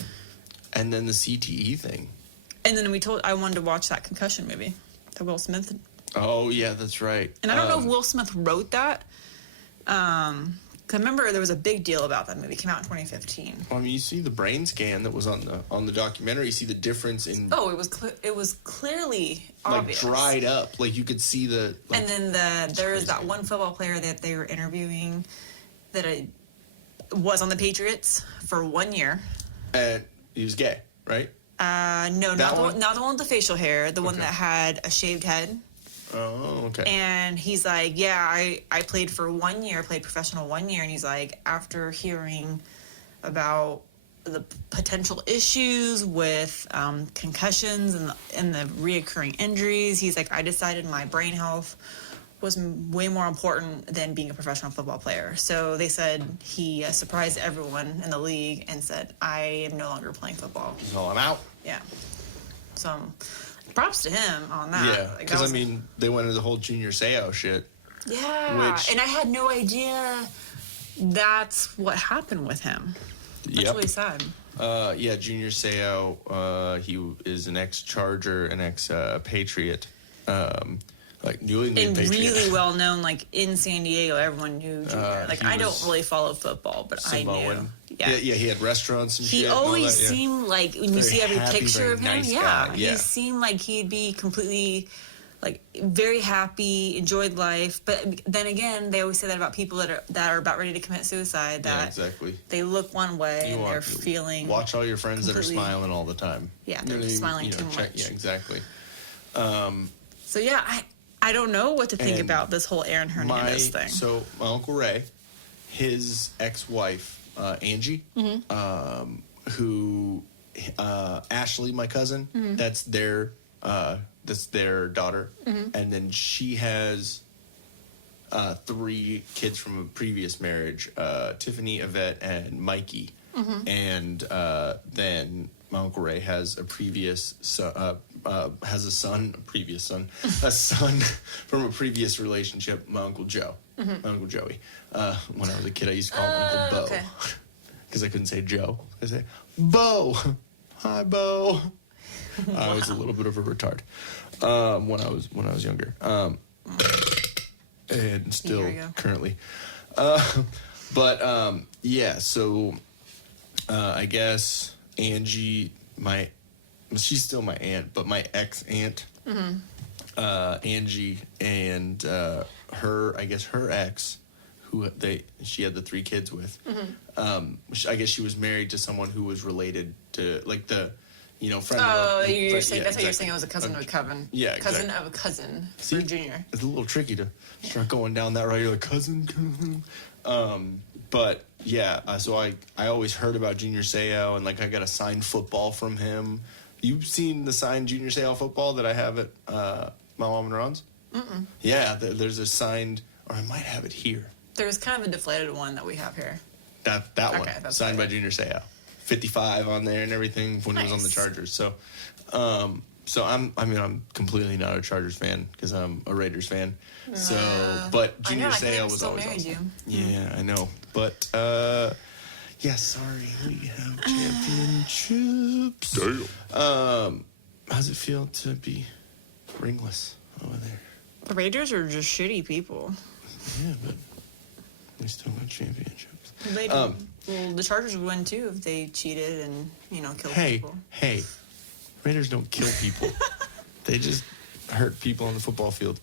And then the CTE thing. And then I wanted to watch that concussion movie, the Will Smith. Oh, yeah, that's right. And I don't know if Will Smith wrote that. Because I remember there was a big deal about that movie. It came out in 2015. Well, I mean, you see the brain scan that was on the documentary. You see the difference in... Oh, it was clearly obvious. Dried up. You could see the... and then there was that one football player that they were interviewing that was on the Patriots for 1 year. And he was gay, right? No, not the one with the facial hair. The one that had a shaved head. Oh, okay. And he's like, yeah, I played for 1 year, played professional 1 year. And he's like, after hearing about the potential issues with concussions and the reoccurring injuries, he's like, I decided my brain health was way more important than being a professional football player. So they said he surprised everyone in the league and said, I am no longer playing football. So I'm out. Yeah. So props to him on that. Yeah, because they went into the whole Junior Seau shit. Yeah, and I had no idea that's what happened with him. That's really sad. Yeah, Junior Seau, he is an ex-Charger, an ex-Patriot, like New England And Patriot. really well known, like in San Diego, everyone knew Junior. Like I don't really follow football, but Samoan. I knew. Yeah, he had restaurants and shit. He and all always that, yeah. seemed like when you Very see every happy, picture very of him, nice yeah, guy, yeah. he seemed like he'd be completely like very happy, enjoyed life. But then again, they always say that about people that are about ready to commit suicide. That Yeah, exactly. they look one way You and want they're to feeling. Watch all your friends that are completely- smiling all the time. Yeah, You they're know what I mean? smiling You know, too much. Yeah, exactly. So yeah, I don't know what to think And about this whole Aaron Hernandez thing. So my Uncle Ray, his ex-wife, Angie, Mm-hmm. who Ashley, my cousin, Mm-hmm. that's their daughter, Mm-hmm. and then she has 3 kids from a previous marriage, Tiffany, Yvette, and Mikey, Mm-hmm. and then my Uncle Ray has a previous son, a son from a previous relationship, my Uncle Joe, my Uncle Joey. When I was a kid, I used to call him Uncle Bo. okay. Because I couldn't say Joe. I say, Bo. Hi, Bo. I was a little bit of a retard when I was younger. And still Here we go. currently. Yeah, so I guess Angie, she's still my aunt, but my ex-aunt, Angie, and her ex, who she had the 3 kids with. I guess she was married to someone who was related to, like, the, friend. Oh, of a, you're friend, saying yeah, that's how you're exactly. saying it was a cousin of a cousin. Yeah, cousin exactly. of a cousin for See, Junior. It's a little tricky to start going down that road. You're like, cousin. But yeah, so I always heard about Junior Seau, and like I got a signed football from him. You've seen the signed Junior Seau football that I have at my mom and Ron's? Mm-mm. Yeah, there's a signed, or I might have it here. There's kind of a deflated one that we have here. That Okay, one, that's signed by right. Junior Seau, 55 on there and everything when he was on the Nice. Chargers. So, I'm completely not a Chargers fan because I'm a Raiders fan. So, but I Junior know, I think Seau I was still always married awesome. you. Yeah, I know, but yeah, sorry, we have championships. Damn. How's it feel to be ringless over there? The Raiders are just shitty people. Yeah, but we still got championships. They do. Well, the Chargers would win too if they cheated and killed people. Hey, Raiders don't kill people. They just hurt people on the football field.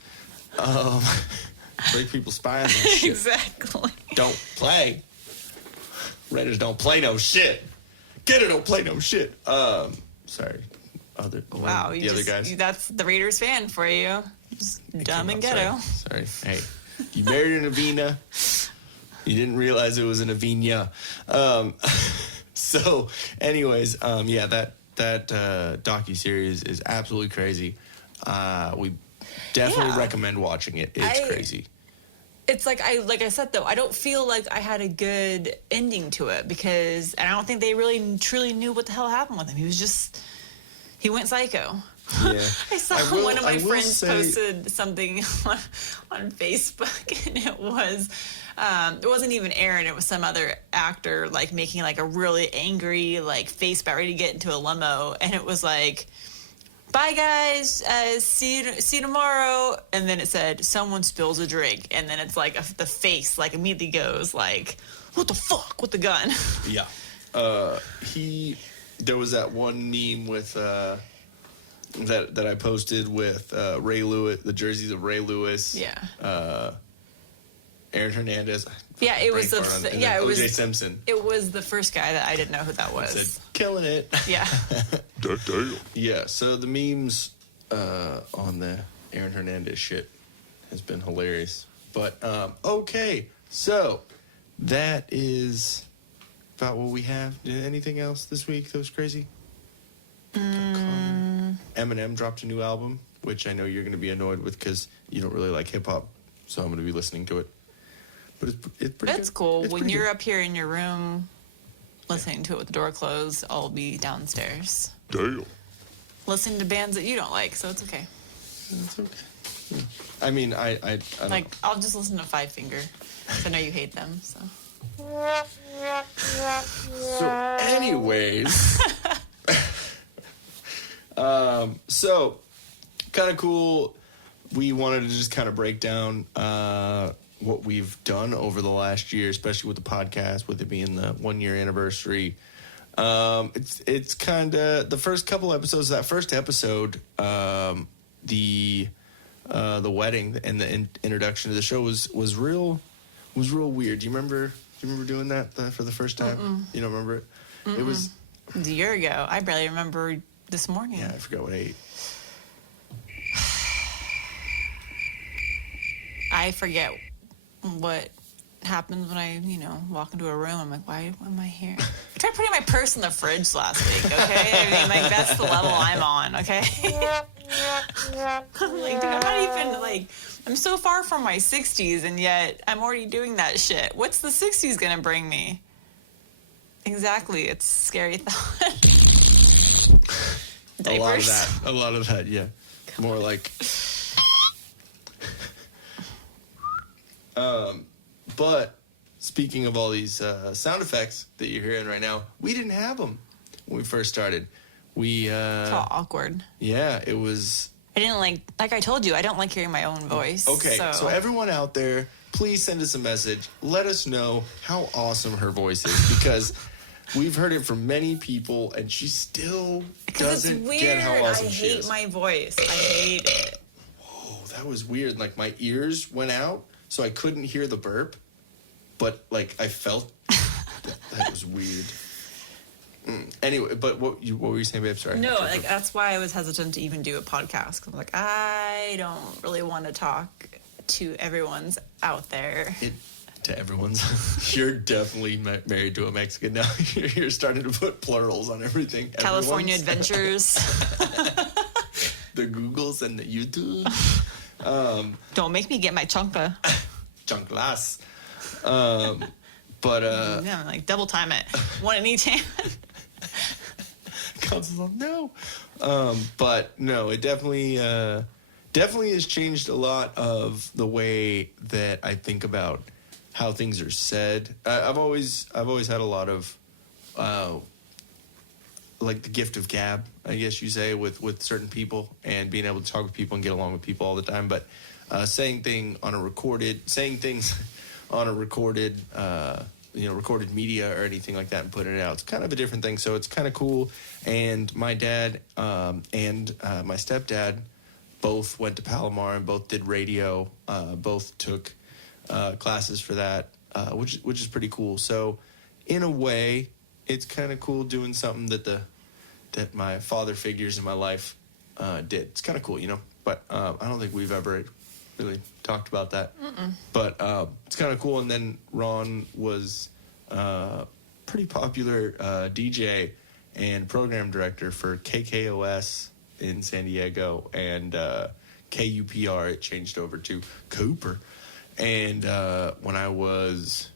Break people's spines and shit. Exactly. Don't play. Raiders don't play no shit. Get it, don't play no shit. Sorry. Wow, the other guys. That's the Raiders fan for you. Just dumb and ghetto. Sorry. Hey, you married an Avena. You didn't realize it was an Avena. So, anyways, yeah, that docuseries is absolutely crazy. We definitely Yeah. recommend watching it. It's crazy. It's like I said though, I don't feel like I had a good ending to it because I don't think they really truly knew what the hell happened with him. He went psycho. Yeah. I saw one of my friends posted something on Facebook, and it wasn't even Aaron. It was some other actor like making like a really angry like face about ready to get into a limo, and it was like, "Bye guys, see you tomorrow." And then it said, "Someone spills a drink," and then it's like the face like immediately goes like, "What the fuck?" with the gun. Yeah. There was that one meme with that I posted with Ray Lewis, the jerseys of Ray Lewis. Yeah. Aaron Hernandez. Yeah, it was Brain the fart on- and yeah, then it was O.J. Simpson. It was the first guy that I didn't know who that was. Said, killing it. Yeah. Damn. Yeah, so the memes on the Aaron Hernandez shit has been hilarious. But, okay, so that is about what we have. Did anything else this week that was crazy? Eminem dropped a new album, which I know you're going to be annoyed with because you don't really like hip-hop, so I'm going to be listening to it. But it's pretty That's good. cool. It's When pretty you're good. up here in your room listening to it with the door closed, I'll be downstairs Damn. listening to bands that you don't like, so it's okay. It's okay. Yeah. I mean, I don't Like, I'll just listen to Five Finger, 'cause I know you hate them, so. So, anyways, so kind of cool. We wanted to just kind of break down what we've done over the last year, especially with the podcast, with it being the 1 year anniversary. It's kind of the first couple episodes. That first episode, the wedding and the introduction to the show was real weird. Do you remember doing that for the first time? Mm-mm. You don't remember it? Mm-mm. It was a year ago. I barely remember this morning. Yeah, I forgot what I ate. I forget what happens when I, walk into a room. I'm like, why am I here? I tried putting my purse in the fridge last week, okay? I mean, like, that's the level I'm on, okay? I'm like, dude, I'm not even, I'm so far from my 60s, and yet I'm already doing that shit. What's the 60s gonna bring me? Exactly, it's a scary thought. Diapers. A lot of that, yeah. More like... But speaking of all these sound effects that you're hearing right now, we didn't have them when we first started. It's all awkward. Yeah, it was. I didn't like I told you, I don't like hearing my own voice. Okay, so everyone out there, please send us a message. Let us know how awesome her voice is, because we've heard it from many people, and she still doesn't get how awesome she is. I hate my voice. I hate it. Oh, that was weird. Like, my ears went out, so I couldn't hear the burp, but I felt that was weird. Anyway, but what were you saying, babe? Sorry. No, that's why I was hesitant to even do a podcast. 'Cause I'm like, I don't really want to talk to everyone's out there. To everyone's. You're definitely married to a Mexican now. You're starting to put plurals on everything. California Adventures. The Googles and the YouTube. Don't make me get my chunka. Chunklas. Yeah, double time it. One in each hand. Counsel's on no. But no, it definitely has changed a lot of the way that I think about how things are said. I've always had a lot of the gift of gab, I guess you say, with certain people, and being able to talk with people and get along with people all the time. But saying things on a recorded recorded media or anything like that and putting it out, it's kind of a different thing. So it's kind of cool. And my dad and my stepdad both went to Palomar and both did radio. Both took classes for that, which is pretty cool. So in a way, it's kind of cool doing something that my father figures in my life did. It's kind of cool, But I don't think we've ever really talked about that. Mm-mm. But it's kind of cool. And then Ron was pretty popular DJ and program director for KKOS in San Diego, and KUPR, it changed over to Cooper. And when I was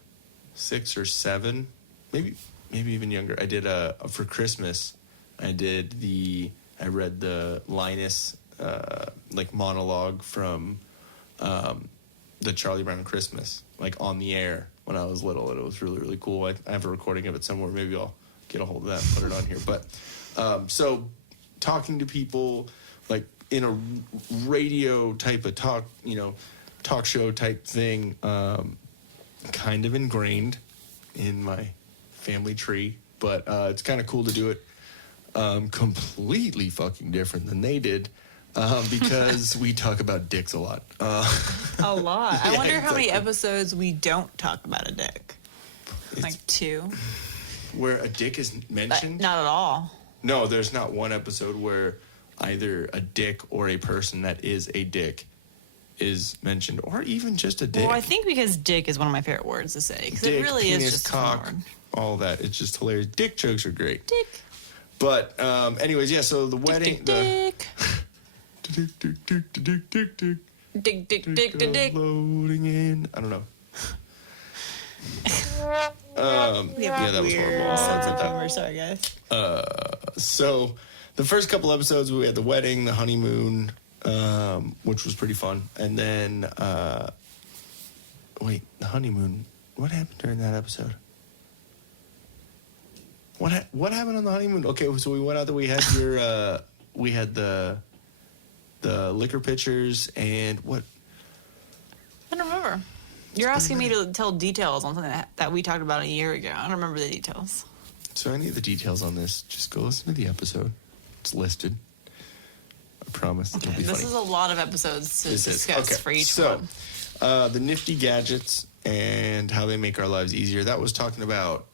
6 or 7, maybe even younger, I did for Christmas, I read the Linus monologue from the Charlie Brown Christmas, on the air when I was little, and it was really, really cool. I have a recording of it somewhere. Maybe I'll get a hold of that and put it on here. But so talking to people in a radio type of talk show type thing, kind of ingrained in my family tree, but it's kind of cool to do it completely fucking different than they did. Because we talk about dicks a lot. A lot. Yeah, I wonder how many exactly. episodes we don't talk about a dick. It's 2? Where a dick is mentioned? Not at all. No, there's not one episode where either a dick or a person that is a dick is mentioned, or even just a dick. Well, I think because dick is one of my favorite words to say, because Dick, it really penis, is just a cock, fun word. all that. It's just hilarious. Dick jokes are great. Dick. But anyways, yeah, so the wedding... Dick. Dick, dick, dick, dick, dick, dick. Dick, dick, dick, dick, dick. Loading in. I don't know. Yeah, that was horrible. We're sorry, guys. So the first couple episodes, we had the wedding, the honeymoon, which was pretty fun. And then, the honeymoon, happened during that episode? What happened on the honeymoon? Okay, so we went out there. We had we had the liquor pitchers and what? I don't remember. You're asking me to tell details on something that we talked about a year ago. I don't remember the details. So any of the details on this, just go listen to the episode. It's listed. I promise. It'll be This funny. is a lot of episodes to discuss for each one. The nifty gadgets and how they make our lives easier. That was talking about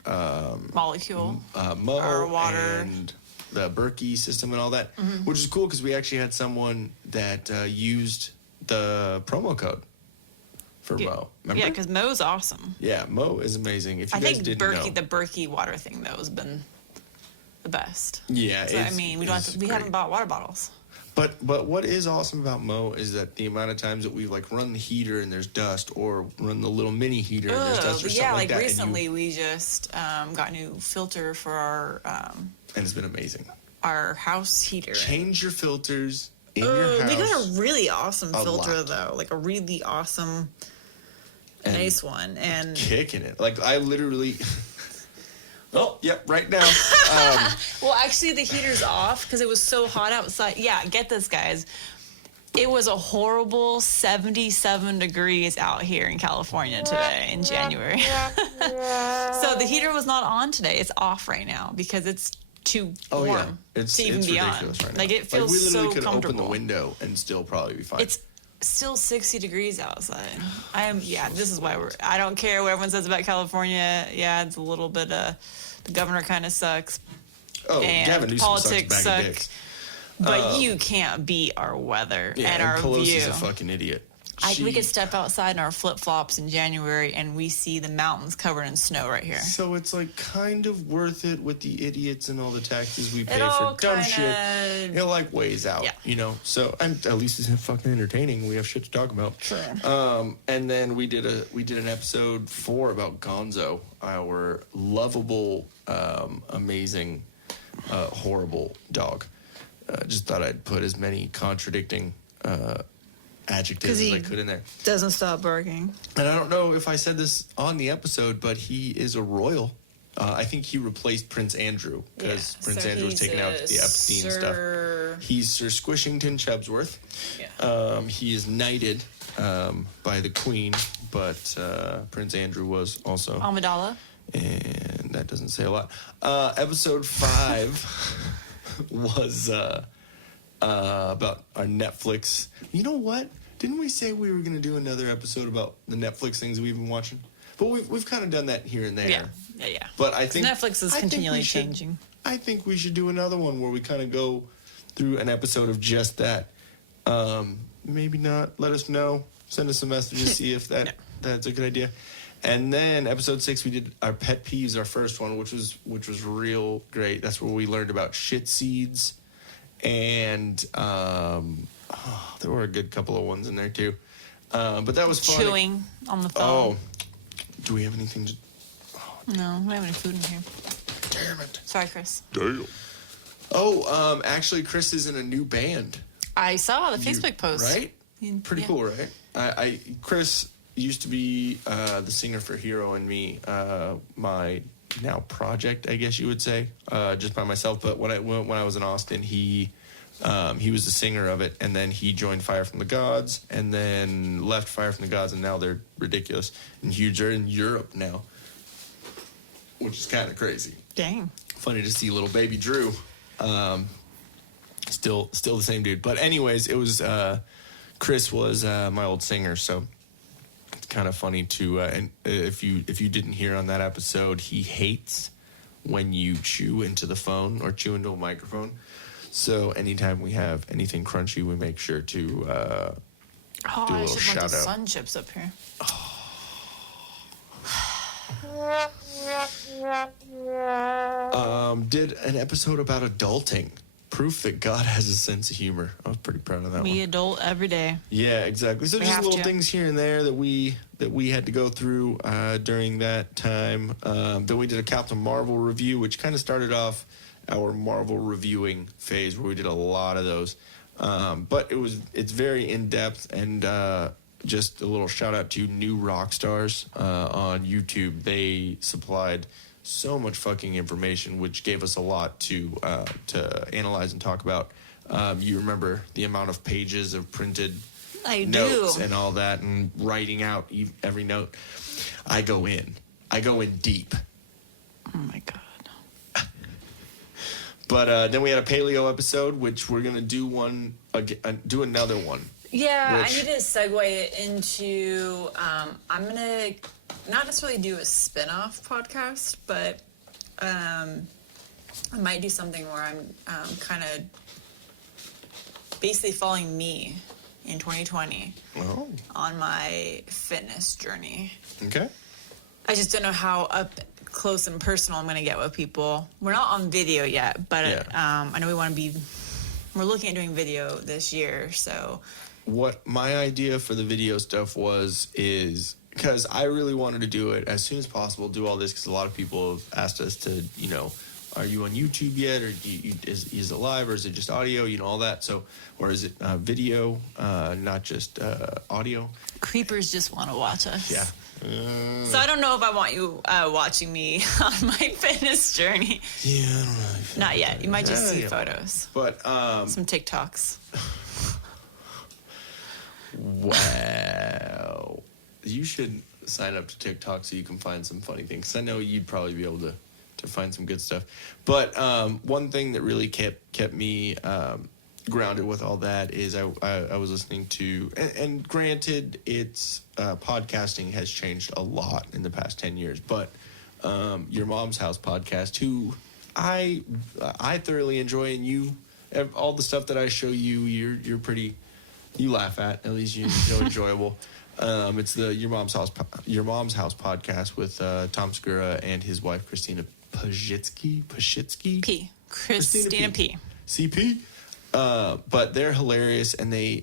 Molecule. Mo Our water. and the Berkey system and all that, which is cool because we actually had someone that used the promo code for Mo. Remember? Yeah, because Mo's awesome. Yeah, Mo is amazing. If you I guys think didn't know. the Berkey water thing though has been the best. Yeah, So I mean, we haven't bought water bottles. But what is awesome about Mo is that the amount of times that we've like run the heater and there's dust, or run the little mini heater and there's dust, or something yeah, like that. recently we just got a new filter for And it's been amazing. our house heater. Change your filters in your house. We got a really awesome A filter lot. though, like a really awesome, nice one, and Kicking it. Like I literally. Oh, yep, right now. well, actually the heater's off because it was so hot outside. Yeah, get this, guys. It was a horrible 77 degrees out here in California today in January. So the heater was not on today. It's off right now because it's too Oh warm yeah, it's to even be on. ridiculous right now. Like it feels we literally so could comfortable. open the window and still probably be fine. It's still 60 degrees outside. This is why I don't care what everyone says about California. Yeah, it's a little bit, the governor kind of sucks. and Gavin Newsom politics sucks, bag of dicks. But you can't beat our weather and our Pelosi's view. a fucking idiot. We could step outside in our flip-flops in January and we see the mountains covered in snow right here. So it's like kind of worth it with the idiots and all the taxes we pay It all for dumb kinda- shit. It like weighs out, you know. So and at least it's fucking entertaining. We have shit to talk about. Sure. And then we did an episode 4 about Gonzo, our lovable, amazing, horrible dog. Just thought I'd put as many contradicting adjectives as I could in there. Doesn't stop barking. And I don't know if I said this on the episode, but he is a royal. I think he replaced Prince Andrew because Prince Andrew was taken out to the Epstein stuff. He's Sir Squishington Chebsworth. Yeah. He is knighted by the Queen, but Prince Andrew was also. Amidala. And that doesn't say a lot. Episode 5 was about our Netflix. You know what? Didn't we say we were going to do another episode about the Netflix things we've been watching? But we've kind of done that here and there. Yeah. But I think Netflix is continually changing. I think we should do another one where we kind of go through an episode of just that. Maybe not. Let us know. Send us a message to see if that's a good idea. And then episode 6, we did our pet peeves, our first one, which was real great. That's where we learned about shit seeds, and there were a good couple of ones in there too. But that was fun. Chewing on the phone. Oh, do we have anything to? No, we don't have any food in here. Damn it! Sorry, Chris. Damn. Oh, actually, Chris is in a new band. I saw the Facebook post. Right? Pretty cool, right? Chris used to be the singer for Hero and Me, my now project, I guess you would say, just by myself. But when I was in Austin, he was the singer of it, and then he joined Fire from the Gods, and then left Fire from the Gods, and now they're ridiculous and huge. They're in Europe now, which is kind of crazy. Dang. Funny to see little baby Drew, still the same dude. But anyways, it was Chris was my old singer, so. Kind of funny to and if you didn't hear on that episode, he hates when you chew into the phone or chew into a microphone. So anytime we have anything crunchy, we make sure to do a I little should shout want out. the sun chips up here. Did an episode about adulting. Proof that God has a sense of humor. I was pretty proud of that one. We adult every day. Yeah, exactly. So We just have little to. things here and there that we had to go through during that time. Then we did a Captain Marvel review, which kind of started off our Marvel reviewing phase, where we did a lot of those. But it's very in depth, and just a little shout out to New Rock Stars on YouTube. They supplied so much fucking information, which gave us a lot to analyze and talk about. You remember the amount of pages of printed notes and all that, and writing out every note. I go in deep. Oh my God. But then we had a paleo episode, which we're gonna do do another one. Yeah, I need to segue it into. I'm gonna not necessarily do a spin-off podcast, but I might do something where I'm kind of basically following me in 2020 on my fitness journey. Okay. I just don't know how up close and personal I'm going to get with people. We're not on video yet, but I know we're looking at doing video this year, so. What my idea for the video stuff is because I really wanted to do it as soon as possible, do all this, because a lot of people have asked us to, are you on YouTube yet, or is it live, or is it just audio, all that, so, or is it video, not just audio? Creepers just want to watch us. Yeah. So I don't know if I want you watching me on my fitness journey. Yeah, I don't know. Not yet. You might just see photos. But some TikToks. Wow. You should sign up to TikTok so you can find some funny things. I know you'd probably be able to find some good stuff. But one thing that really kept me grounded with all that is I was listening to, and granted, it's podcasting has changed a lot in the past 10 years, but Your Mom's House podcast, who I thoroughly enjoy, and all the stuff that I show you're pretty, you laugh at least you know enjoyable. It's the Your Mom's House podcast with Tom Segura and his wife Christina Pajitsky. Christina P. CP. But they're hilarious, and they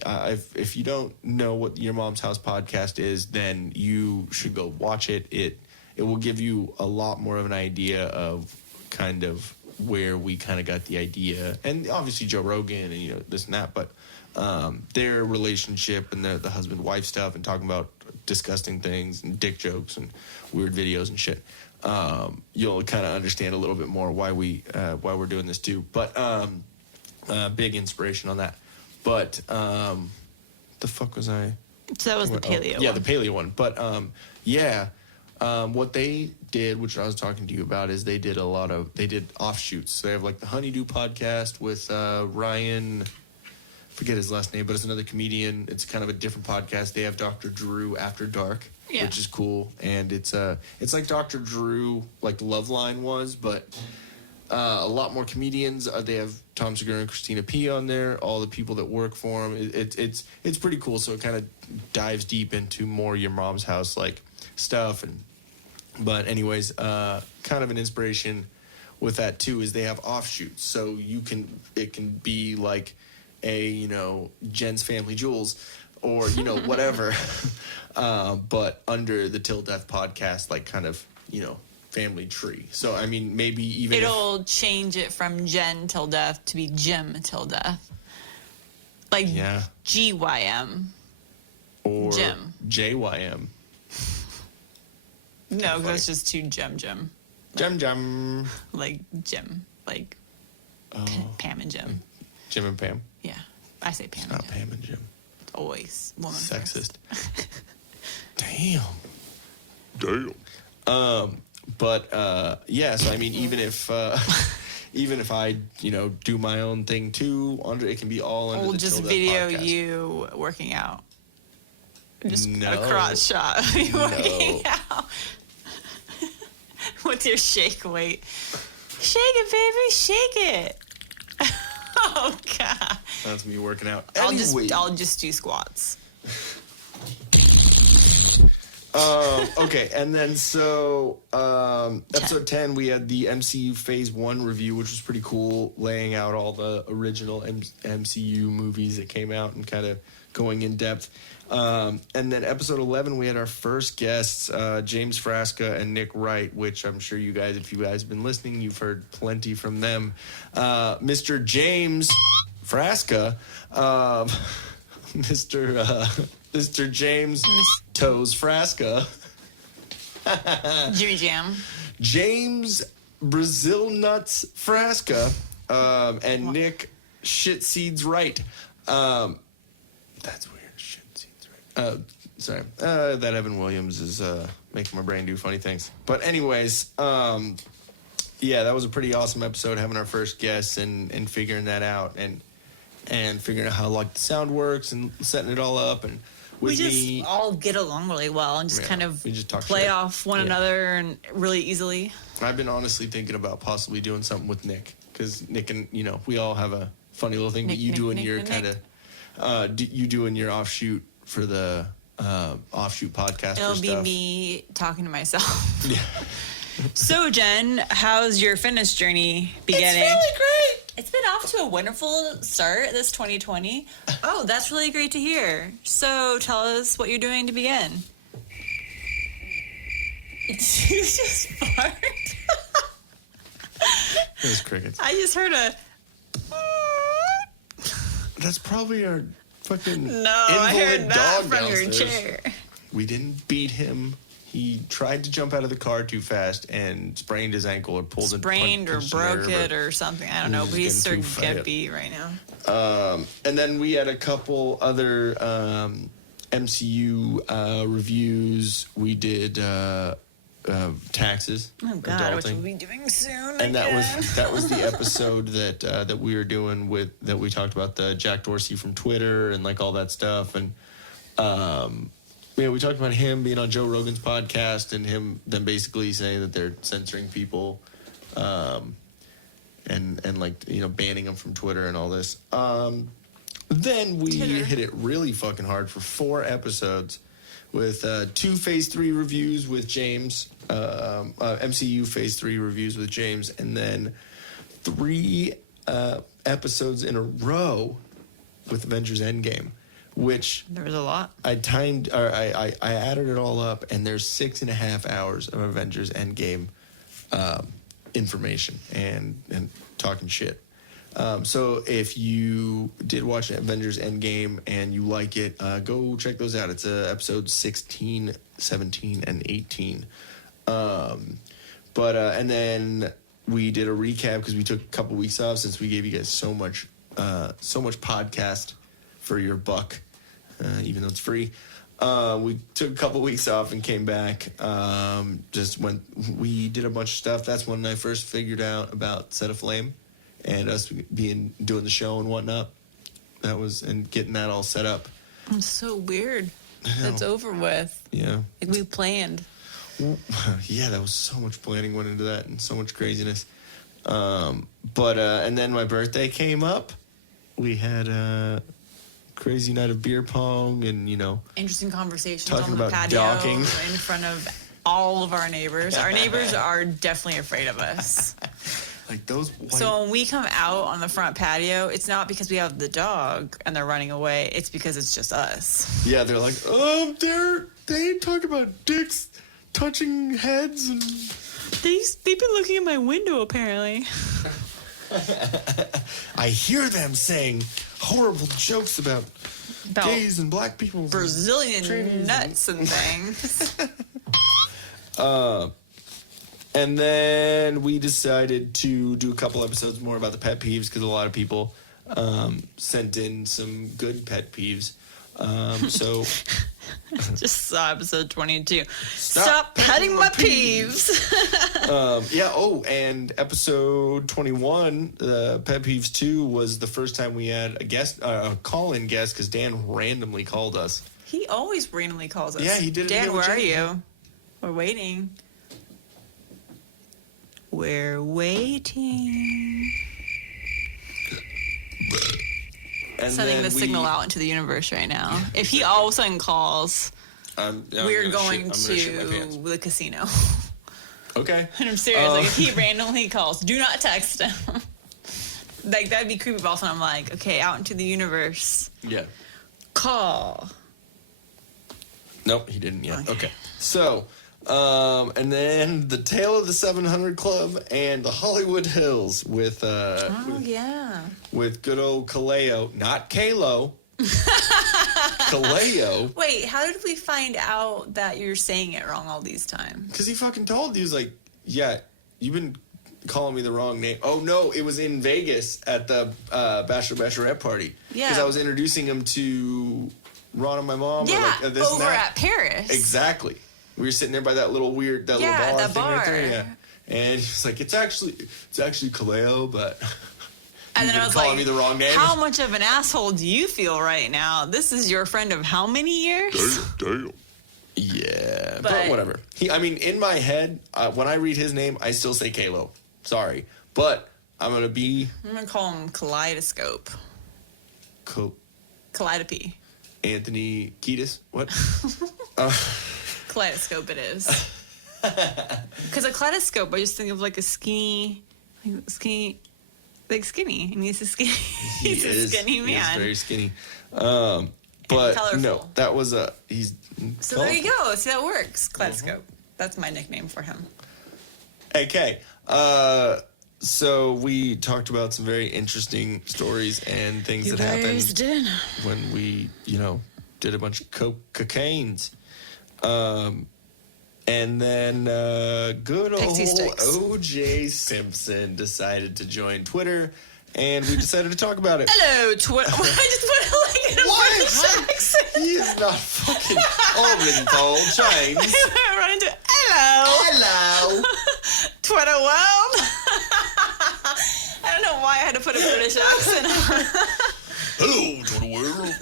if you don't know what Your Mom's House podcast is, then you should go watch it. It will give you a lot more of an idea of kind of where we kind of got the idea, and obviously Joe Rogan and this and that, but their relationship and the husband-wife stuff, and talking about disgusting things and dick jokes and weird videos and shit. You'll kind of understand a little bit more why we're doing this too. But big inspiration on that. But the fuck was I? So that was the paleo one. Yeah, the paleo one. But what they did, which I was talking to you about, is they did offshoots. So they have like the Honeydew podcast with Ryan, forget his last name, but it's another comedian. It's kind of a different podcast. They have Dr. Drew After Dark, which is cool. And it's like Dr. Drew, like Loveline was, but a lot more comedians. They have Tom Segura and Christina P on there, all the people that work for him. It's pretty cool. So it kind of dives deep into more Your Mom's House like stuff. But anyways, kind of an inspiration with that too is they have offshoots. So it can be like a Jen's Family Jewels or whatever, but under the Till Death podcast, like kind of family tree. So I mean, maybe even it'll change it from Jen Till Death to be Jim Till Death, like GYM or Jim JYM. No, because that's just too Jim. Jim. Like Jim, like Pam and Jim. Jim and Pam. Yeah, I say Pam. It's not Pam and Jim. It's always woman. Sexist. Damn. But so I mean, even if I do my own thing too, it can be all under we'll the just Till Death video podcast. you working out. Just No. a crotch shot of you working out with your shake weight. Shake it, baby, shake it. Oh God. That's me working out. I'll Anyway. just do squats. Okay, and then so episode 10, we had the MCU Phase 1 review, which was pretty cool, laying out all the original MCU movies that came out and kind of going in depth. And then episode 11, we had our first guests, James Frasca and Nick Wright, which I'm sure if you guys have been listening, you've heard plenty from them. Mr. James Frasca, Mr. Mr. James Toes Frasca. Jimmy Jam. James Brazil Nuts Frasca. And Nick Shit Seeds Right. That's weird. Shit Seeds Right. Sorry. That Evan Williams is making my brain do funny things. But anyways, yeah, that was a pretty awesome episode, having our first guest and figuring that out and figuring out how like the sound works and setting it all up. And with we just all get along really well and just kind of we just talk play shit. off one another and really easily. I've been honestly thinking about possibly doing something with Nick, because Nick and we all have a funny little thing that you do in your kind of you do in your offshoot for the offshoot podcast. It'll be me talking to myself. Yeah. So Jen, how's your fitness journey beginning? It's really great. It's been off to a wonderful start this 2020. Oh, that's really great to hear. So tell us what you're doing to begin. Did you just fart? It was crickets. I just heard a... That's probably our fucking I heard invalid that dog from your downstairs. chair. We didn't beat him. He tried to jump out of the car too fast and sprained his ankle or pulled Sprained or broke it or something. I don't know, but he's starting to get beat right now. And then we had a couple other MCU reviews. We did taxes. Oh God, adulting. which we'll be doing soon. And that was the episode that we were doing that we talked about the Jack Dorsey from Twitter and like all that stuff. And we talked about him being on Joe Rogan's podcast and him then basically saying that they're censoring people and like banning them from Twitter and all this. Then we hit it really fucking hard for 4 episodes with 2 Phase 3 reviews with James, MCU Phase 3 reviews with James, and then 3 episodes in a row with Avengers Endgame, which there was a lot. I added it all up, and there's 6.5 hours of Avengers Endgame information and talking shit. So if you did watch Avengers Endgame and you like it, go check those out. It's episodes 16, 17, and 18. And then we did a recap because we took a couple weeks off since we gave you guys so much podcast for your buck, even though it's free. We took a couple weeks off and came back. We did a bunch of stuff. That's when I first figured out about Set Aflame and us doing the show and whatnot. And getting that all set up. It's so weird. It's over with. Yeah. Like we planned. Yeah, that was so much planning went into that and so much craziness. And then my birthday came up. We had a crazy night of beer pong and, interesting conversations talking on the about patio docking. in front of all of our neighbors. Our neighbors are definitely afraid of us. Like those white... So when we come out on the front patio, it's not because we have the dog and they're running away. It's because it's just us. Yeah, they're like, they talk about dicks touching heads and... They've been looking at my window, apparently. I hear them saying horrible jokes about gays and black people. Brazilian nuts and things. And then we decided to do a couple episodes more about the pet peeves because a lot of people sent in some good pet peeves. So just saw episode 22. Stop petting my peeves. And episode 21, Pet Peeves 2 was the first time we had a call-in guest because Dan randomly called us. He always randomly calls us. Yeah, he did. Dan, where are you? We're waiting. We're waiting. And sending the signal out into the universe right now. If he all of a sudden calls, we're going to the casino. Okay. And I'm serious. Like, if he randomly calls, do not text him. Like, that'd be creepy. Also, I'm like, okay, out into the universe. Yeah. Call. Nope, he didn't yet. Okay. So, and then the Tale of the 700 Club and the Hollywood Hills with yeah. with good old Kaleo, not Kalo. Kaleo, Wait, how did we find out that you're saying it wrong all these times? because he fucking told, he was like, yeah, you've been calling me the wrong name. Oh no, it was in Vegas at the Bachelorette party. Yeah. Because I was introducing him to Ron and my mom. Yeah, or like, this and over that. at Paris. Exactly. We were sitting there by that little weird, that Yeah, little bar the thing right there. bar. Yeah. And he was like, it's actually Kaleo, but And you've then been I was calling like, me the wrong name. how much of an asshole do you feel right now? This is your friend of how many years? Damn. Yeah, but But- whatever. In my head, when I read his name, I still say Kalo. Sorry. But I'm going to call him Kaleidoscope. Kaleidope. Anthony Kiedis. What? Kaleidoscope it is. Because a kaleidoscope, I just think of like a skinny, and he's a skinny, he's a skinny man. He's very skinny. But colorful. no, that was he's So there you go. See, that works. Kaleidoscope. That's my nickname for him. Okay. So we talked about some very interesting stories and things that happened did. when we, did a bunch of cocaines. And then good old Pixie sticks. O.J. Simpson decided to join Twitter, and we decided to talk about it. Hello, Twitter. I just put it like in a British accent. He is not fucking Oriental, James. I run into hello, Twitter world. I don't know why I had to put a British accent on. Hello, Twitter world.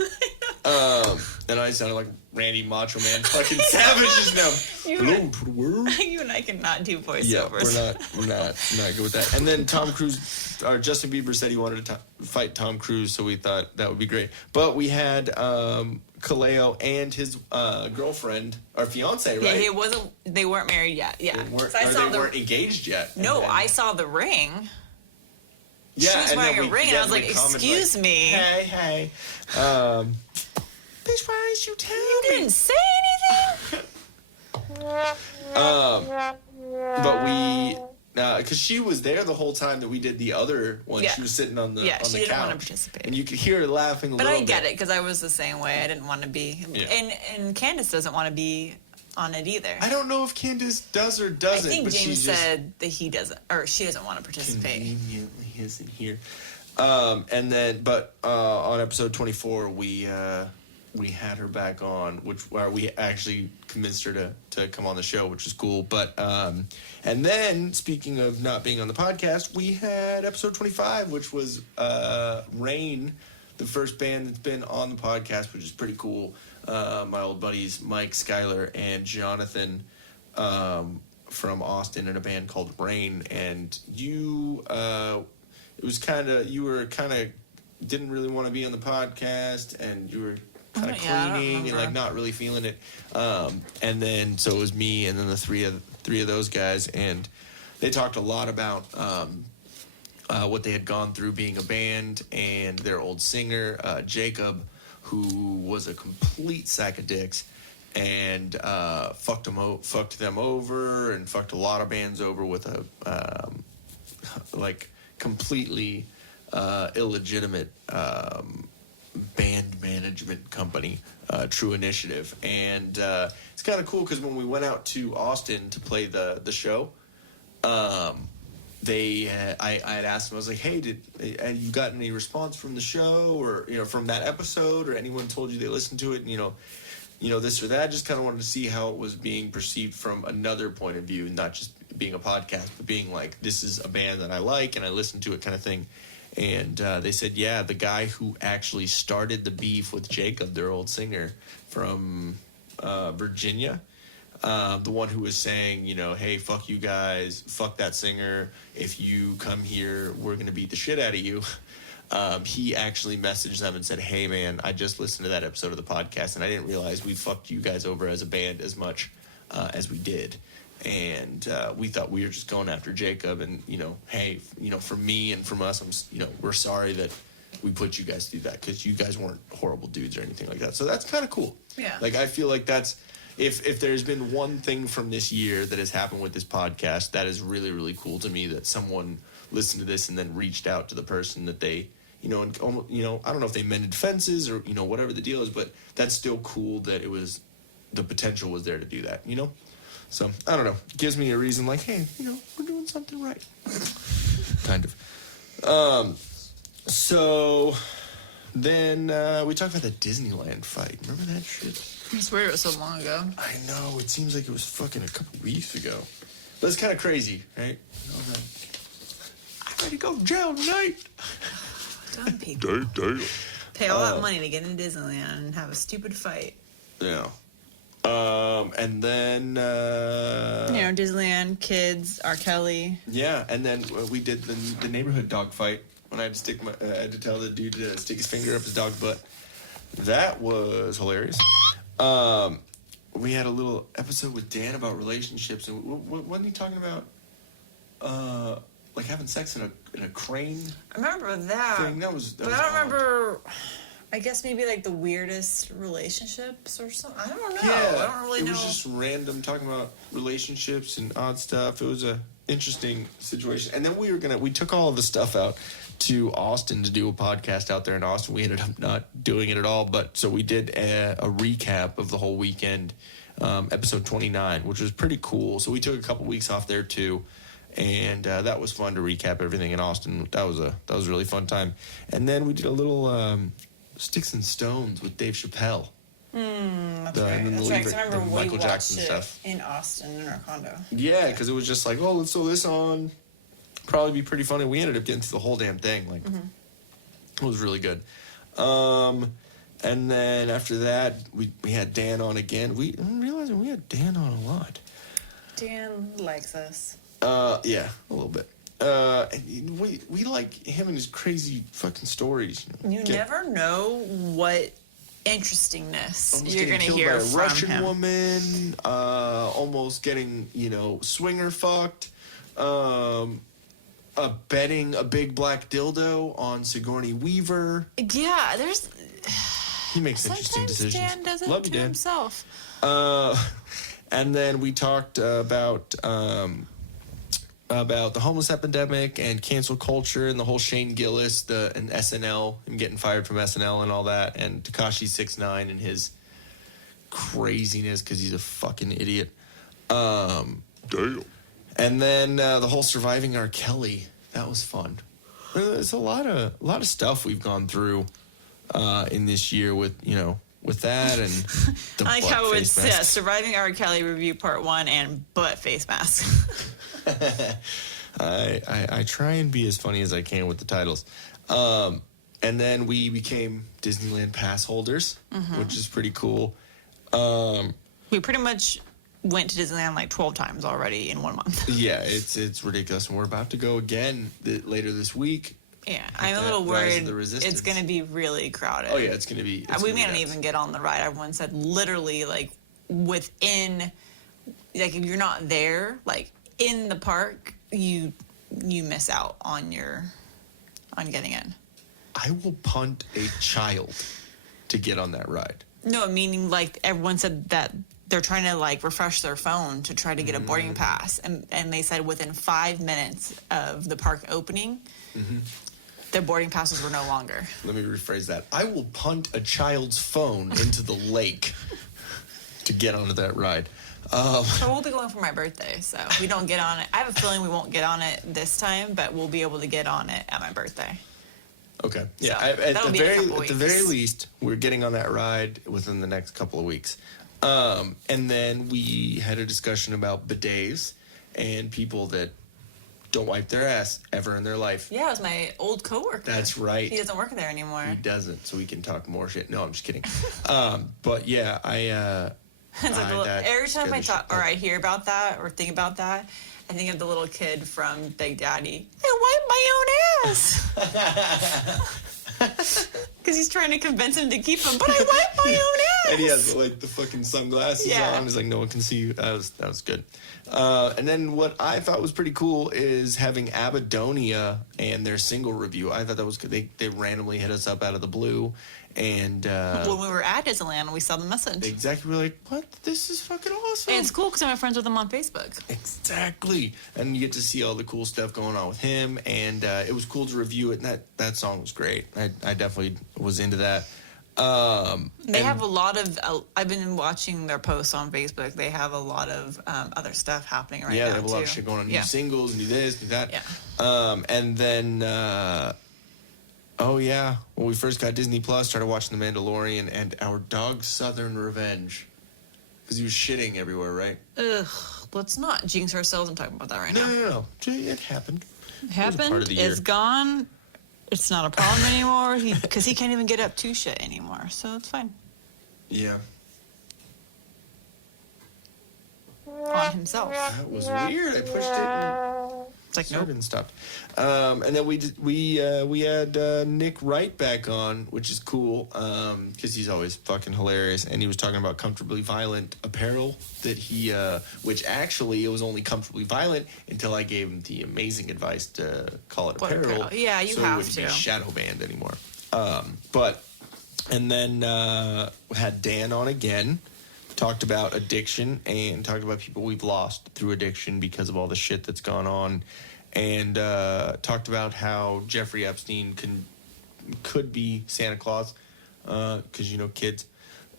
And I sounded like Randy Macho Man, fucking savages now. Hello, Twitter world. You and I cannot do Yeah, voiceovers. we're not good with that. And then Tom Cruise, Justin Bieber said he wanted to fight Tom Cruise, so we thought that would be great. But we had Kaleo and his girlfriend, or fiance, right? Yeah, he wasn't. They weren't married yet. Yeah, They weren't, So I or saw they weren't engaged yet. No, And then- I saw the ring. Yeah, She was and wearing then a ring, and I was we like, commented, "Excuse me, Hey. Bitch, why didn't you tell you me? didn't say anything." But we, because she was there the whole time that we did the other one. Yeah. She was sitting on the Yeah, on she the didn't couch, wanna participate. and you could hear her laughing a But little I bit. get it because I was the same way. I didn't want to be, Yeah. and Candace doesn't want to be on it either. I don't know if Candace does or I doesn't. think but James she just said that he doesn't, or she doesn't want to participate. conveniently isn't here. And then, but on episode 24, we had her back on, where we actually convinced her to come on the show, which is cool. But and then, speaking of not being on the podcast, we had episode 25, which was Rain, the first band that's been on the podcast, which is pretty cool. My old buddies Mike, Skylar, and Jonathan from Austin in a band called Rain, and you didn't really want to be on the podcast, and you were kind of Yeah, I don't cleaning and like remember. not really feeling it. And then so it was me and then the three of those guys, and they talked a lot about what they had gone through being a band, and their old singer Jacob, who was a complete sack of dicks, and fucked them over, and fucked a lot of bands over with a like completely illegitimate band management company, True Initiative. And it's kind of cool because when we went out to Austin to play the show, I had asked them, I was like, hey, have you gotten any response from the show, or from that episode, or anyone told you they listened to it, and this or that? Just kind of wanted to see how it was being perceived from another point of view, not just being a podcast, but being like, this is a band that I like and I listen to it, kind of thing. And they said, yeah, the guy who actually started the beef with Jacob, their old singer from Virginia, the one who was saying, hey, fuck you guys, fuck that singer, if you come here, we're going to beat the shit out of you. He actually messaged them and said, hey, man, I just listened to that episode of the podcast, and I didn't realize we fucked you guys over as a band as much as we did. And we thought we were just going after Jacob, and hey, from me and from us, we're sorry that we put you guys through that, because you guys weren't horrible dudes or anything like that. So that's kind of cool. Yeah. Like, I feel like that's, if there's been one thing from this year that has happened with this podcast, that is really, really cool to me, that someone listened to this and then reached out to the person that they you know, and almost, you know, I don't know if they mended fences or, you know, whatever the deal is, but that's still cool that it was, the potential was there to do that, you know? So, I don't know. It gives me a reason like, hey, you know, we're doing something right. Kind of. So then we talked about the Disneyland fight. Remember that shit? I swear it was so long ago. I know. It seems like it was fucking a couple weeks ago. But it's kind of crazy, right? You know, I'm ready to go to jail tonight. Dumb people. Damn. Pay all that money to get into Disneyland and have a stupid fight. Yeah. And then... You know, Disneyland, kids, R. Kelly. Yeah, and then we did the neighborhood dog fight when I had to I had to tell the dude to stick his finger up his dog's butt. That was hilarious. We had a little episode with Dan about relationships, and wasn't he talking about like having sex in a crane I remember that. thing? That was But I don't odd. remember, I guess maybe like the weirdest relationships or something. I don't know. Yeah, I don't really know. It was just random talking about relationships and odd stuff. It was a interesting situation. And then we took all of the stuff out to Austin to do a podcast out there in Austin. We ended up not doing it at all, but so we did a recap of the whole weekend, episode 29, which was pretty cool. So we took a couple weeks off there too, and that was fun to recap everything in Austin. That was a really fun time. And then we did a little Sticks and Stones with Dave Chappelle. That's the- right. and then That's the right. 'Cause I Lieber- remember the we Michael watched Jackson it stuff. in Austin in our condo. Yeah, because it was just like, oh, let's throw this on. Probably be pretty funny. We ended up getting through the whole damn thing. Like, it was really good. And then after that, we had Dan on again. I'm realizing we had Dan on a lot. Dan likes us. Yeah, a little bit. And we like him and his crazy fucking stories. You never know what interestingness Almost you're getting going to killed hear by a from Russian him. woman. Almost getting, swinger fucked. Betting a big black dildo on Sigourney Weaver. Yeah, there's... He makes interesting Sometimes decisions. Dan does it Love to you, Dan. himself. And then we talked about the homeless epidemic and cancel culture and the whole Shane Gillis and SNL, him getting fired from SNL and all that, and Tekashi 6ix9ine and his craziness because he's a fucking idiot. Damn. And then the whole surviving R. Kelly, that was fun. There's a lot of stuff we've gone through in this year with that and the I like butt how face it's mask. Surviving R. Kelly Review Part 1 and Butt Face Mask. I try and be as funny as I can with the titles. And then we became Disneyland pass holders, which is pretty cool. We pretty much went to Disneyland like 12 times already in 1 month. Yeah, it's ridiculous. And we're about to go again later this week. Yeah, I'm a that little Rise of worried the Resistance. it's going to be really crowded. Oh, yeah, it's going to be... We may not even get on the ride. Everyone said literally like within, like if you're not there, like in the park, you miss out on getting in. I will punt a child to get on that ride. No, meaning like everyone said that they're trying to like refresh their phone to try to get a boarding pass, and they said within 5 minutes of the park opening, their boarding passes were no longer. Let me rephrase that. I will punt a child's phone into the lake to get onto that ride. So we'll be going for my birthday, so if we don't get on it, I have a feeling we won't get on it this time, but we'll be able to get on it at my birthday. Okay. Yeah. So, At that'll the be in a couple very weeks. least, we're getting on that ride within the next couple of weeks. And then we had a discussion about bidets and people that don't wipe their ass ever in their life. Yeah, it was my old coworker. That's right. He doesn't work there anymore. He doesn't, so we can talk more shit. No, I'm just kidding. But yeah, It's like that every time scared I the talk shit or I hear about that or think about that, I think of the little kid from Big Daddy. I wipe my own ass. Because he's trying to convince him to keep him, but I wipe my own And he has like the fucking sunglasses on. He's like, no one can see you. That was good. And then what I thought was pretty cool is having Abaddonia and their single review. I thought that was good. They randomly hit us up out of the blue. And when we were at Disneyland, we saw the message. Exactly. We were like, what? This is fucking awesome. And it's cool because I'm friends with him on Facebook. Exactly. And you get to see all the cool stuff going on with him. And it was cool to review it. And that song was great. I definitely was into that. They have a lot of, I've been watching their posts on Facebook. They have a lot of other stuff happening right now, yeah, they have a lot of shit going on. New singles, new this, new that. Yeah. And then... oh, yeah. When we first got Disney Plus, started watching The Mandalorian and Our Dog Southern Revenge. Because he was shitting everywhere, right? Ugh. Let's not jinx ourselves and talk about that right now. No. It happened. It happened. It's gone. It's not a problem anymore. Because he can't even get up to shit anymore. So it's fine. Yeah. On himself. That was weird. I pushed it and... It's like, started nope. and stopped. And then we had Nick Wright back on, which is cool because he's always fucking hilarious. And he was talking about comfortably violent apparel that he, which actually it was only comfortably violent until I gave him the amazing advice to call it apparel. Yeah, you so have it wouldn't to. be shadow banned anymore. And then had Dan on again. Talked about addiction and talked about people we've lost through addiction because of all the shit that's gone on. And talked about how Jeffrey Epstein could be Santa Claus because, kids.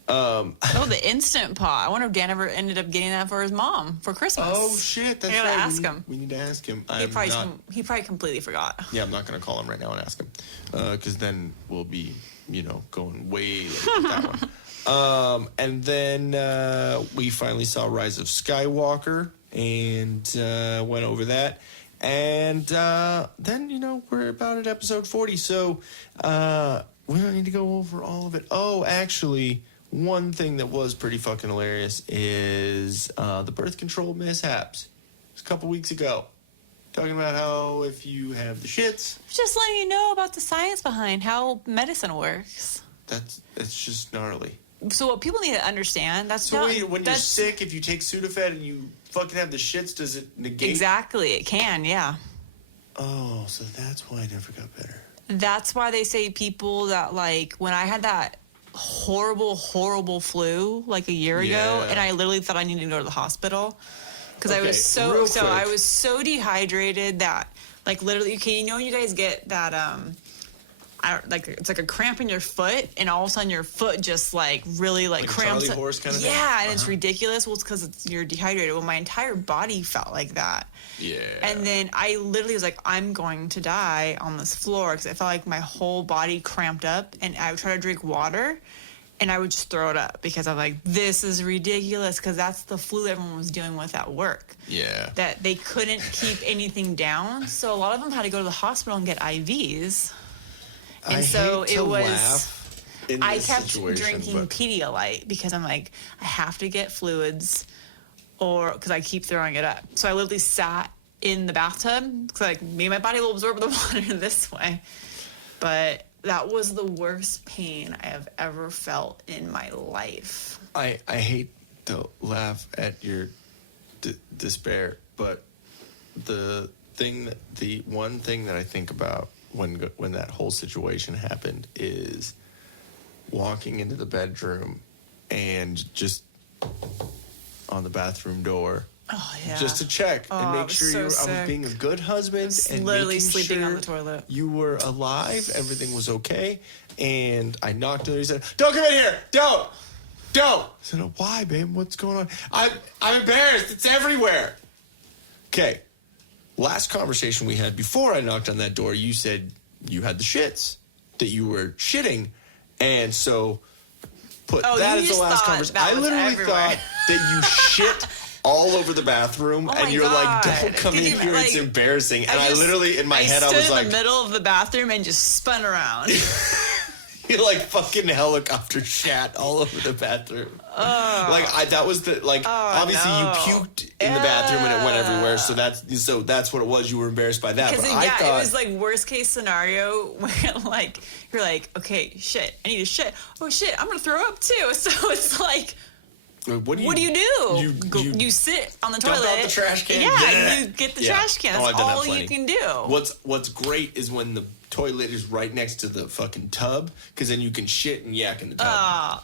The Instant Pot. I wonder if Dan ever ended up getting that for his mom for Christmas. Oh, shit. That's I gotta right. ask him. We need to ask him. He probably completely forgot. Yeah, I'm not going to call him right now and ask him because then we'll be, going way late with that one. And then we finally saw Rise of Skywalker and went over that. And then, we're about at episode 40, so we don't need to go over all of it. Oh, actually, one thing that was pretty fucking hilarious is the birth control mishaps. It was a couple weeks ago. Talking about how if you have the shits... Just letting you know about the science behind how medicine works. It's just gnarly. So what people need to understand, when you're sick, if you take Sudafed and you fucking have the shits, does it negate? Exactly, it can, yeah. Oh, so that's why I never got better. That's why they say people that, when I had that horrible, horrible flu, a year ago, and I literally thought I needed to go to the hospital. Because I was so dehydrated that, literally, you guys get that, it's like a cramp in your foot, and all of a sudden your foot just really cramps. Charlie horse kind of thing? Yeah, and it's ridiculous. Well, it's because you're dehydrated. Well, my entire body felt like that. Yeah. And then I literally was like, I'm going to die on this floor because I felt like my whole body cramped up, and I would try to drink water, and I would just throw it up because I'm like, this is ridiculous because that's the flu everyone was dealing with at work. Yeah. That they couldn't keep anything down, so a lot of them had to go to the hospital and get IVs. And I kept drinking Pedialyte because I'm like, I have to get fluids because I keep throwing it up. So I literally sat in the bathtub because maybe my body will absorb the water this way. But that was the worst pain I have ever felt in my life. I hate to laugh at your despair, but the one thing that I think about when that whole situation happened is walking into the bedroom and just on the bathroom door. Oh, yeah. Just to check and make sure I was being a good husband and literally making sleeping sure on the toilet. You were alive, everything was okay. And I knocked on it. He said, "Don't come in here! Don't! I said, "Oh, why, babe? What's going on?" I'm embarrassed. It's everywhere. Okay. Last conversation we had before I knocked on that door, you said you had the shits, that you were shitting. And so that as the last conversation. I literally thought that you shit all over the bathroom, and you're God. like, "Don't come in here, it's embarrassing." And I literally, in my head, I was stood like... in the middle of the bathroom and just spun around. You fucking helicopter shat all over the bathroom. That was the, obviously you puked in the bathroom and it went everywhere, so that's what it was. You were embarrassed by that. But Because I thought it was like worst case scenario where like you're like, okay, shit, I need to shit. Oh shit, I'm gonna throw up too. So it's like, what do you do? You sit on the toilet. Dump out the trash can. Yeah, you get the trash can. That's all you can do. What's great is when the toilet is right next to the fucking tub, because then you can shit and yak in the tub.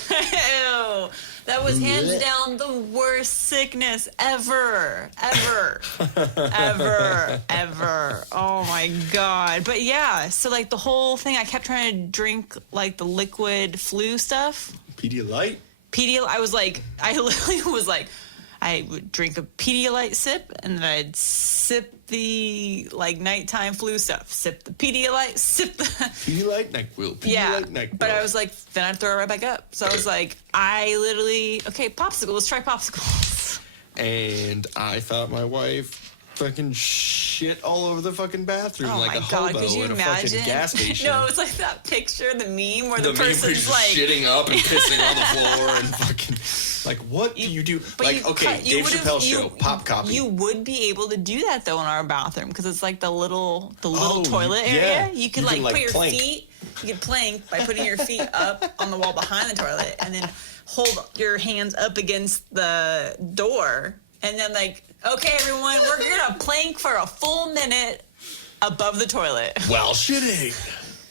Ew. That was hands down the worst sickness ever. Oh my God. But yeah, so like the whole thing, I kept trying to drink like the liquid flu stuff. Pedialyte? I literally was like, I would drink a Pedialyte sip, and then I'd sip the like nighttime flu stuff. Sip the Pedialyte, sip the Pedialyte, NyQuil. yeah. NyQuil. But I was like, then I'd throw it right back up. So I was like, popsicle. Let's try popsicles. And I thought my wife fucking shit all over the fucking bathroom Oh like my a God, hobo could you in a imagine? fucking gas station. No, it's like that picture, the meme where the meme where he's person's just like shitting up and pissing on the floor and fucking like, what do you do? But Like, okay, Dave Chappelle show, pop copy. You would be able to do that though in our bathroom because it's like the little Oh, toilet yeah. area. You could You can, like put your plank. feet. You could plank by putting your feet up on the wall behind the toilet, and then hold your hands up against the door, and then like, okay, everyone, we're gonna plank for a full minute above the toilet. While shitting.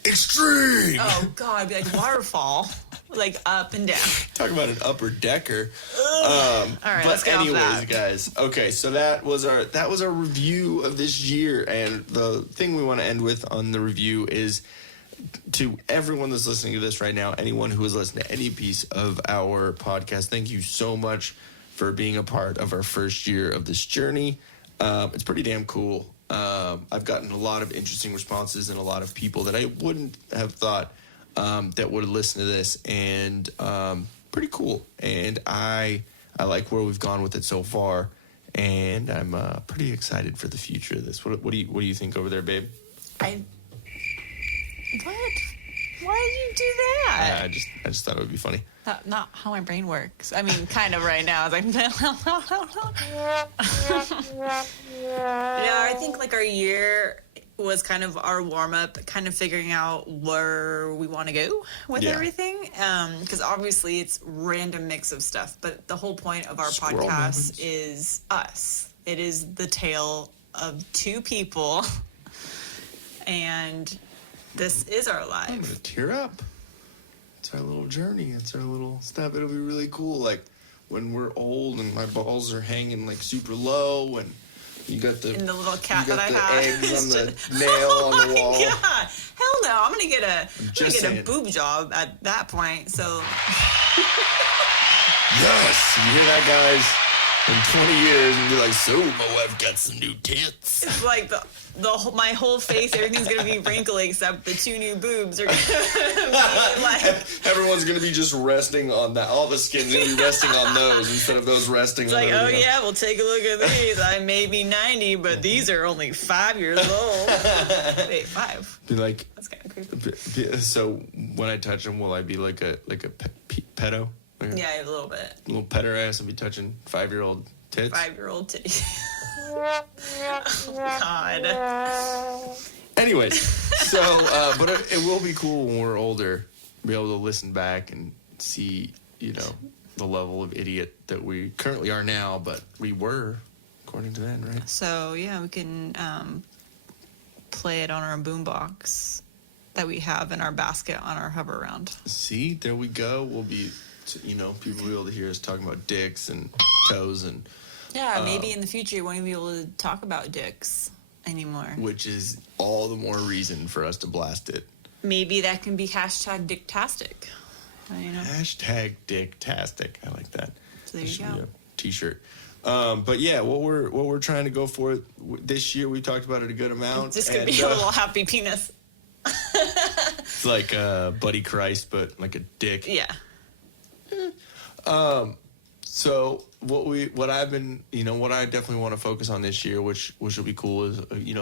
Extreme. Oh God, it'd be like waterfall, like up and down. Talk about an upper decker. All right, But let's get anyways, off that. guys. Okay, so that was our review of this year, and the thing we want to end with on the review is to everyone that's listening to this right now, anyone who has listened to any piece of our podcast, thank you so much for being a part of our first year of this journey. It's pretty damn cool. I've gotten a lot of interesting responses and a lot of people that I wouldn't have thought that would listen to this, and pretty cool. And I like where we've gone with it so far, and I'm pretty excited for the future of this. What do you think over there, babe? What? Why did you do that? I just thought it would be funny. Not how my brain works. I mean, kind of right now. It's like, yeah, I think like our year was kind of our warm up, kind of figuring out where we want to go with everything. Because obviously it's random mix of stuff, but the whole point of our Squirrel podcast moments. is us. It is the tale of two people, and this is our I'm life. gonna tear up. It's our little journey. It's our little step. It'll be really cool. Like when we're old and my balls are hanging like super low, and you got the And the little cat you that got I the have. eggs on the It's nail on the wall. God. Hell no. I'm gonna get just a saying. boob job at that point. So Yes, you hear that, guys? In 20 years, and be like, so my wife got some new tits. it's like my whole face, everything's gonna be wrinkly except the two new boobs are gonna be like. Everyone's gonna be just resting on that. All the skin's gonna be resting on those instead of those resting It's on like, oh everything else. yeah, well take a look at these. I may be 90, but these are only 5 years old. Wait, 5? Be like, That's kind of creepy. so when I touch them, will I be like a pedo? Like a Yeah, a little bit. little petter ass and be touching 5-year-old tits? 5-year-old titties. Oh, God. Anyways, so but it will be cool when we're older, be able to listen back and see, the level of idiot that we currently are now, but we were according to then, right? So yeah, we can play it on our boombox that we have in our basket on our hover round. See, there we go. We'll be, people will be able to hear us talking about dicks and toes, and Yeah, maybe in the future you won't even be able to talk about dicks anymore. which is all the more reason for us to blast it. Maybe that can be hashtag dicktastic. Hashtag dicktastic. I like that. So there That you should be go. a t-shirt. But yeah, what we're trying to go for this year, we talked about it a good amount. Just gonna and, be a little happy penis. It's like Buddy Christ, but like a dick. Yeah. So what I definitely want to focus on this year, which will be cool, is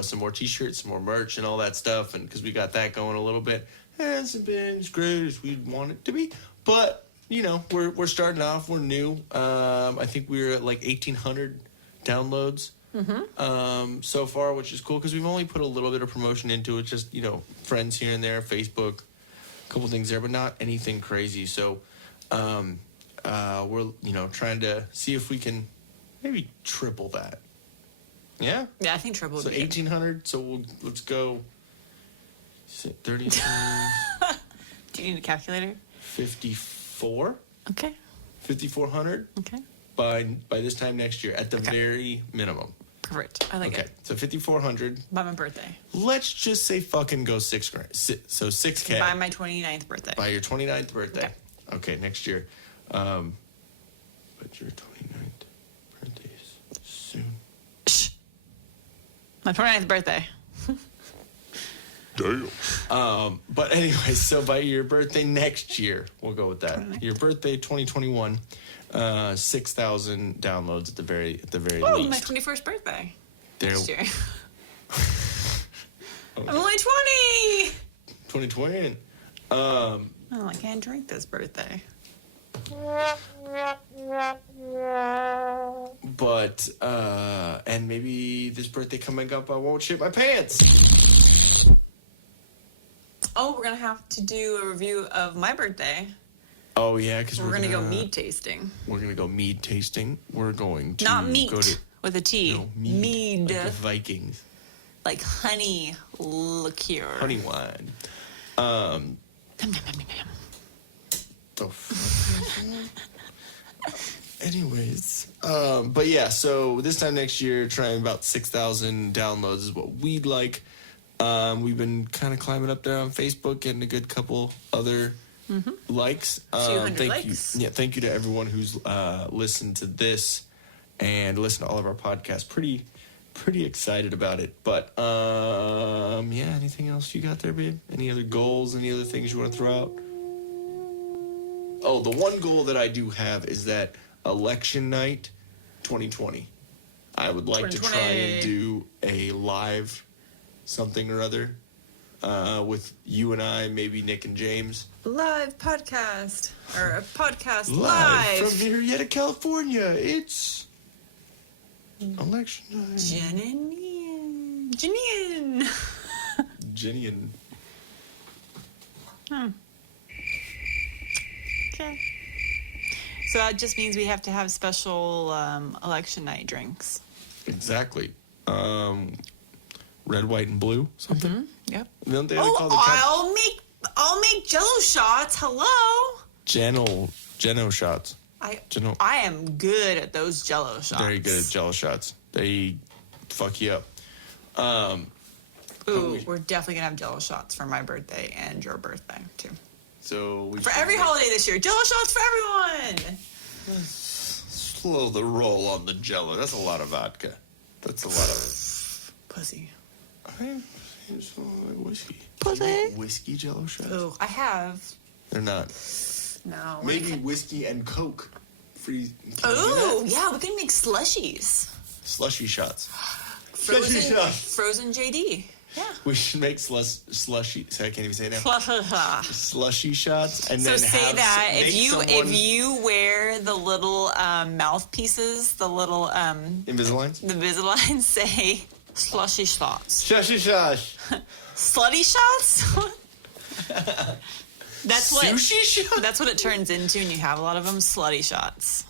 some more t-shirts, some more merch, and all that stuff, and because we got that going a little bit. Hasn't been as great as we'd want it to be, but we're starting off. We're new. I think we were at like 1,800 downloads so far, which is cool because we've only put a little bit of promotion into it. Just, friends here and there, Facebook, a couple things there, but not anything crazy. So we're, trying to see if we can maybe triple that. Yeah? Yeah, I think triple would So be good. 1,800. So let's go 32, Do you need a calculator? 54, Okay. 5,400 Okay. by this time next year at the very minimum. Perfect. I like Okay, it. so 5,400. By my birthday. Let's just say fucking go $6,000. So $6K By my 29th birthday. by your 29th birthday. Okay, next year. But your 29th birthday is soon. Shh. My 29th birthday. Damn. But anyway, so by your birthday next year, we'll go with that. 29th. Your birthday 2021, 6,000 downloads at the very Oh, least. my 21st birthday. There, Next year. I'm only 20. 2020. Oh, I can't drink this birthday. But and maybe this birthday coming up, I won't shit my pants. Oh, we're gonna have to do a review of my birthday. Oh yeah, because We're gonna go mead tasting. We're gonna go mead tasting. We're going to Not meat go to with a T. no, mead. like the Vikings, Like honey liqueur. honey wine. Nom, nom, nom, nom, nom. The Anyways, but yeah, so this time next year, trying about 6,000 downloads is what we'd like. We've been kind of climbing up there on Facebook, getting a good couple other likes. 200 thank likes. you, yeah, thank you to everyone who's listened to this and listened to all of our podcasts. Pretty excited about it. But yeah, anything else you got there, babe? Any other goals? Any other things you want to throw out? Oh, the one goal that I do have is that election night 2020. I would like to try and 2020. do a live something or other with you and I, maybe Nick and James. Live podcast. Or a podcast From live. Marietta, California. It's election night. Janian. Jenny and Okay. So that just means we have to have special election night drinks. exactly. Red, white, and blue. Something. Yep. Don't they call the I'll make Jello shots. Hello. Geno shots. Jello. I am good at those Jello shots. Very good at Jello shots. They fuck you up. Ooh, we're definitely gonna have Jello shots for my birthday and your birthday too. So we For should every holiday this year, Jello shots for everyone. slow the roll on the Jello. That's a lot of vodka. That's a lot of Pussy. it's like whiskey. Pussy. You make whiskey Jello shots. Ooh, I have. They're not. No. Maybe whiskey and Coke. Free. Ooh, yeah, we can make slushies. Slushy shots. Slushy Frozen, shots. frozen JD. Yeah. We should make slushy. So I can't even say it now. So Slushy shots, and then say have that make if someone you wear the little mouthpieces, the little Invisaligns. the Invisalign, say slushy shots. Slushy shots. Slutty shots? That's what Sushi shots. that's what it turns into when you have a lot of them. Slutty shots.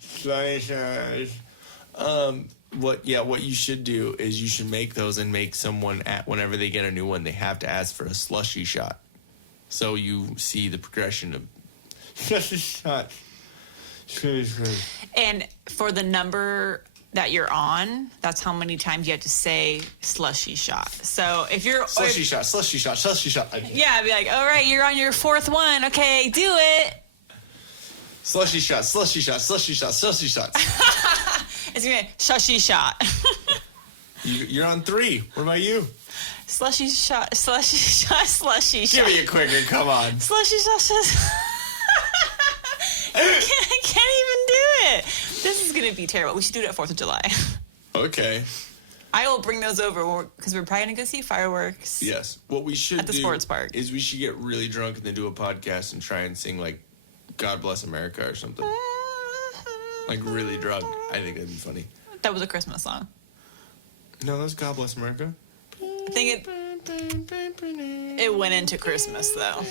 Slushy shots. What you should do is you should make those and make someone whenever they get a new one, they have to ask for a slushy shot. So you see the progression of slushy shot. And for the number that you're on, that's how many times you have to say slushy shot. So if you're Slushy shot, slushy shot, slushy shot. yeah, I'd be like, all right, you're on your fourth one. Okay, do it. Slushy shot, slushy shot, slushy shot, slushy shots. It's gonna be a shushy shot. You're on 3. What about you? Slushy shot, slushy shot, slushy shot. Give me a quicker, come on. Slushy shot, I can't even do it. This is gonna be terrible. We should do it at 4th of July. Okay. I will bring those over because we're probably gonna go see fireworks. Yes. What we should At the do sports park. is we should get really drunk and then do a podcast and try and sing like God Bless America or something. Like really drunk. I think that'd be funny. That was a Christmas song. No, that's God Bless America. I think it went into Christmas, though.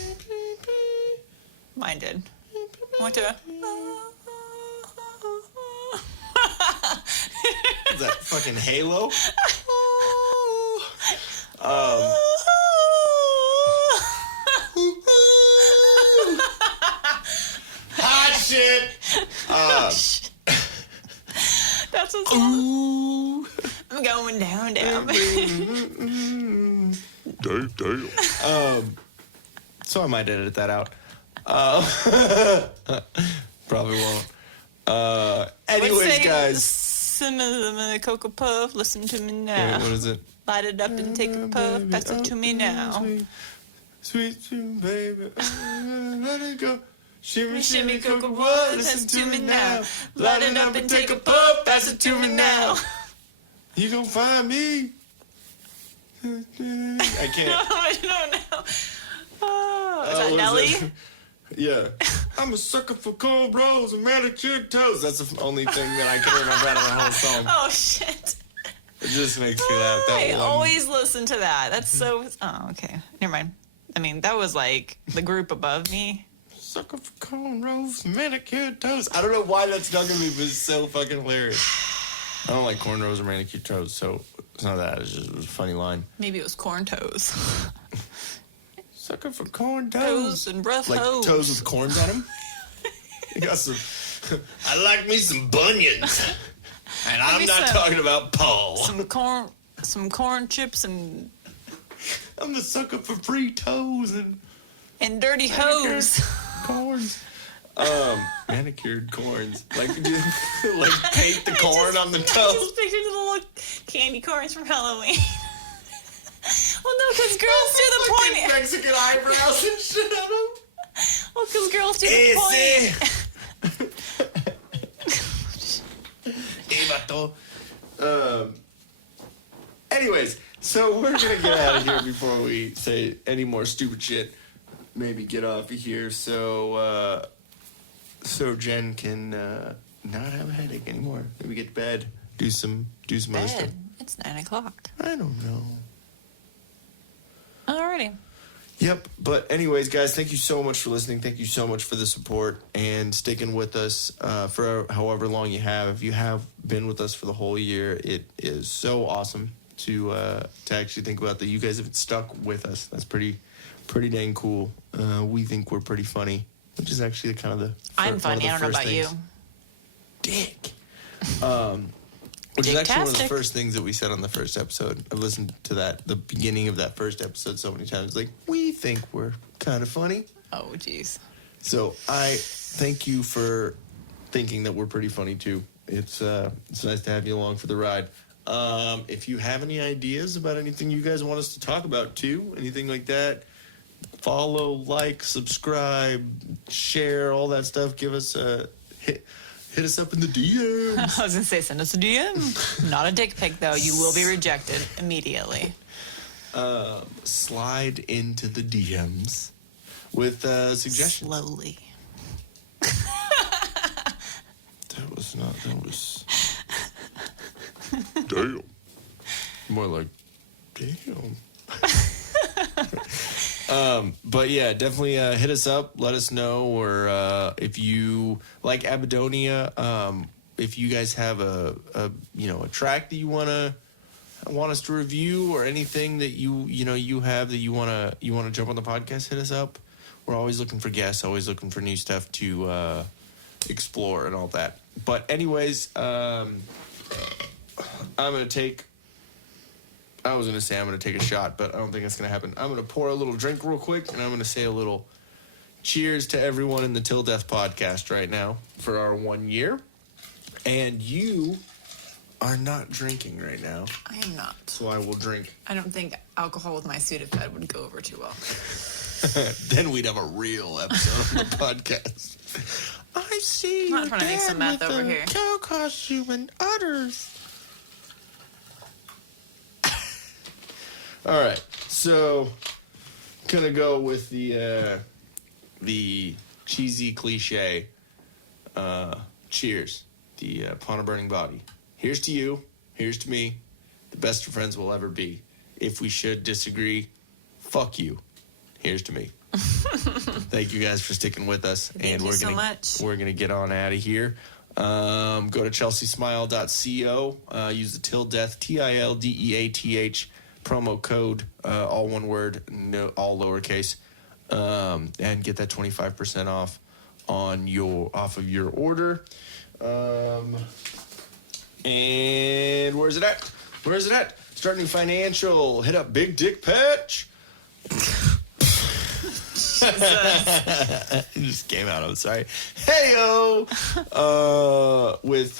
Mine did. Went to... Is that fucking Halo? Hot shit! That's what's on. I'm going down. Damn. So I might edit that out. Probably won't. Anyways, guys. Cinnamon Cocoa Puff, listen to me now. Wait, what is it? Light it up and take a puff, pass it to me now. Sweet, sweet baby, let it go. Shimmy, Shimmy Cocoa Puff, listen to me now. Light it up and take a puff, pass it to me now. You gon' find me. I can't. I don't know. Oh, is that what Nelly? is that? Yeah. I'm a sucker for cold rolls and manicured toes. That's the only thing that I can remember out of the whole song. Oh, shit. It just makes me laugh. I That one. always listen to that. That's so... Oh, okay. Never mind. I mean, that was like the group above me. Sucker for cold rolls and manicured toes. I don't know why that's stuck in me, but it's so fucking hilarious. I don't like cornrows or manicured toes, so it's not that. It's just a funny line. Maybe it was corn toes. Sucker for corn toes. Toes and rough Like hoes. toes with corns on them? You got some... I like me some bunions. And I'm me not some- talking about Paul. Some corn chips and I'm the sucker for free toes and dirty hose. corns. Manicured corns. Like paint the corn on the I toe. just pictured the little candy corns from Halloween. Well, no, because girls do the pointy. Mexican eyebrows and shit on them. Well, because girls do the pointy. Hey, vato. Anyways, so we're gonna get out of here before we say any more stupid shit. Maybe get off of here so Jen can not have a headache anymore. Maybe get to bed, do some other stuff. Bed. It's 9 o'clock. I don't know. Alrighty. Yep. But anyways, guys, thank you so much for listening. Thank you so much for the support and sticking with us for however long you have. If you have been with us for the whole year, it is so awesome to actually think about that. You guys have stuck with us. That's pretty dang cool. We think we're pretty funny, which is actually kind of the. I'm one of funny. the I don't know first about you. things. Dick. Which is actually one of the Dicktastic. first things that we said on the first episode. I listened to the beginning of that first episode so many times. Like, we think we're kind of funny. Oh, jeez. So I thank you for thinking that we're pretty funny too. It's nice to have you along for the ride. If you have any ideas about anything you guys want us to talk about too, anything like that, follow, like, subscribe, share, all that stuff. Give us a hit us up in the DMs. I was going to say, send us a DM. Not a dick pic, though. You will be rejected immediately. Slide into the DMs with suggestions. Slowly. That was not. That was Damn. more like, damn. But yeah, definitely hit us up. Let us know, or if you like Abaddonia, if you guys have a track that you want us to review, or anything that you have that you want to jump on the podcast, hit us up. We're always looking for guests, always looking for new stuff to explore and all that. But anyways, I'm gonna take a shot, but I don't think it's going to happen. I'm going to pour a little drink real quick, and I'm going to say a little cheers to everyone in the Till Death podcast right now for our 1 year. And you are not drinking right now, I am not. so I will drink. I don't think alcohol with my Sudafed would go over too well. Then we'd have a real episode of the podcast. I see I'm not you trying to make some meth over here. cow costume and udders. All right, so gonna go with the cheesy cliche. Cheers, the upon a burning body. here's to you, here's to me, the best of friends we'll ever be. If we should disagree, fuck you. Here's to me. Thank you guys for sticking with us. Thank you so much. We're gonna get on out of here. Go to chelseasmile.co. Use the TILDEATH, TILDEATH promo code, all one word, no, all lowercase, and get that 25% off off of your order. And where's it at? Start New Financial. Hit up Big Dick Patch. It just came out. I'm sorry. Hey-o! With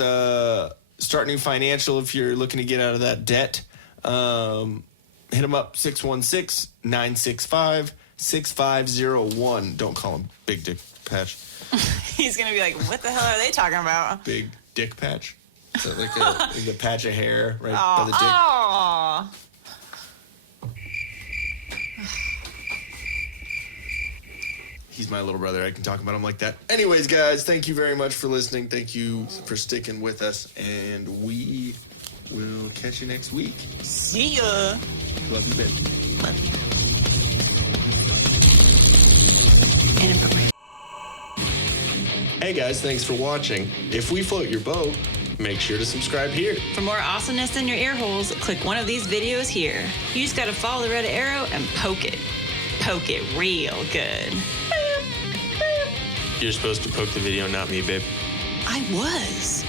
Start New Financial, if you're looking to get out of that debt, hit them up, 616-965-6501. Don't call him Big Dick Patch. He's going to be like, what the hell are they talking about? Big Dick Patch? Is that like the patch of hair right by the dick? Oh. He's my little brother. I can talk about him like that. Anyways, guys, thank you very much for listening. Thank you for sticking with us. And we will catch you next week. See ya. Love you, babe. Bye. Hey, guys, thanks for watching. If we float your boat, make sure to subscribe here. For more awesomeness in your ear holes, click one of these videos here. You just gotta follow the red arrow and poke it. Poke it real good. You're supposed to poke the video, not me, babe. I was.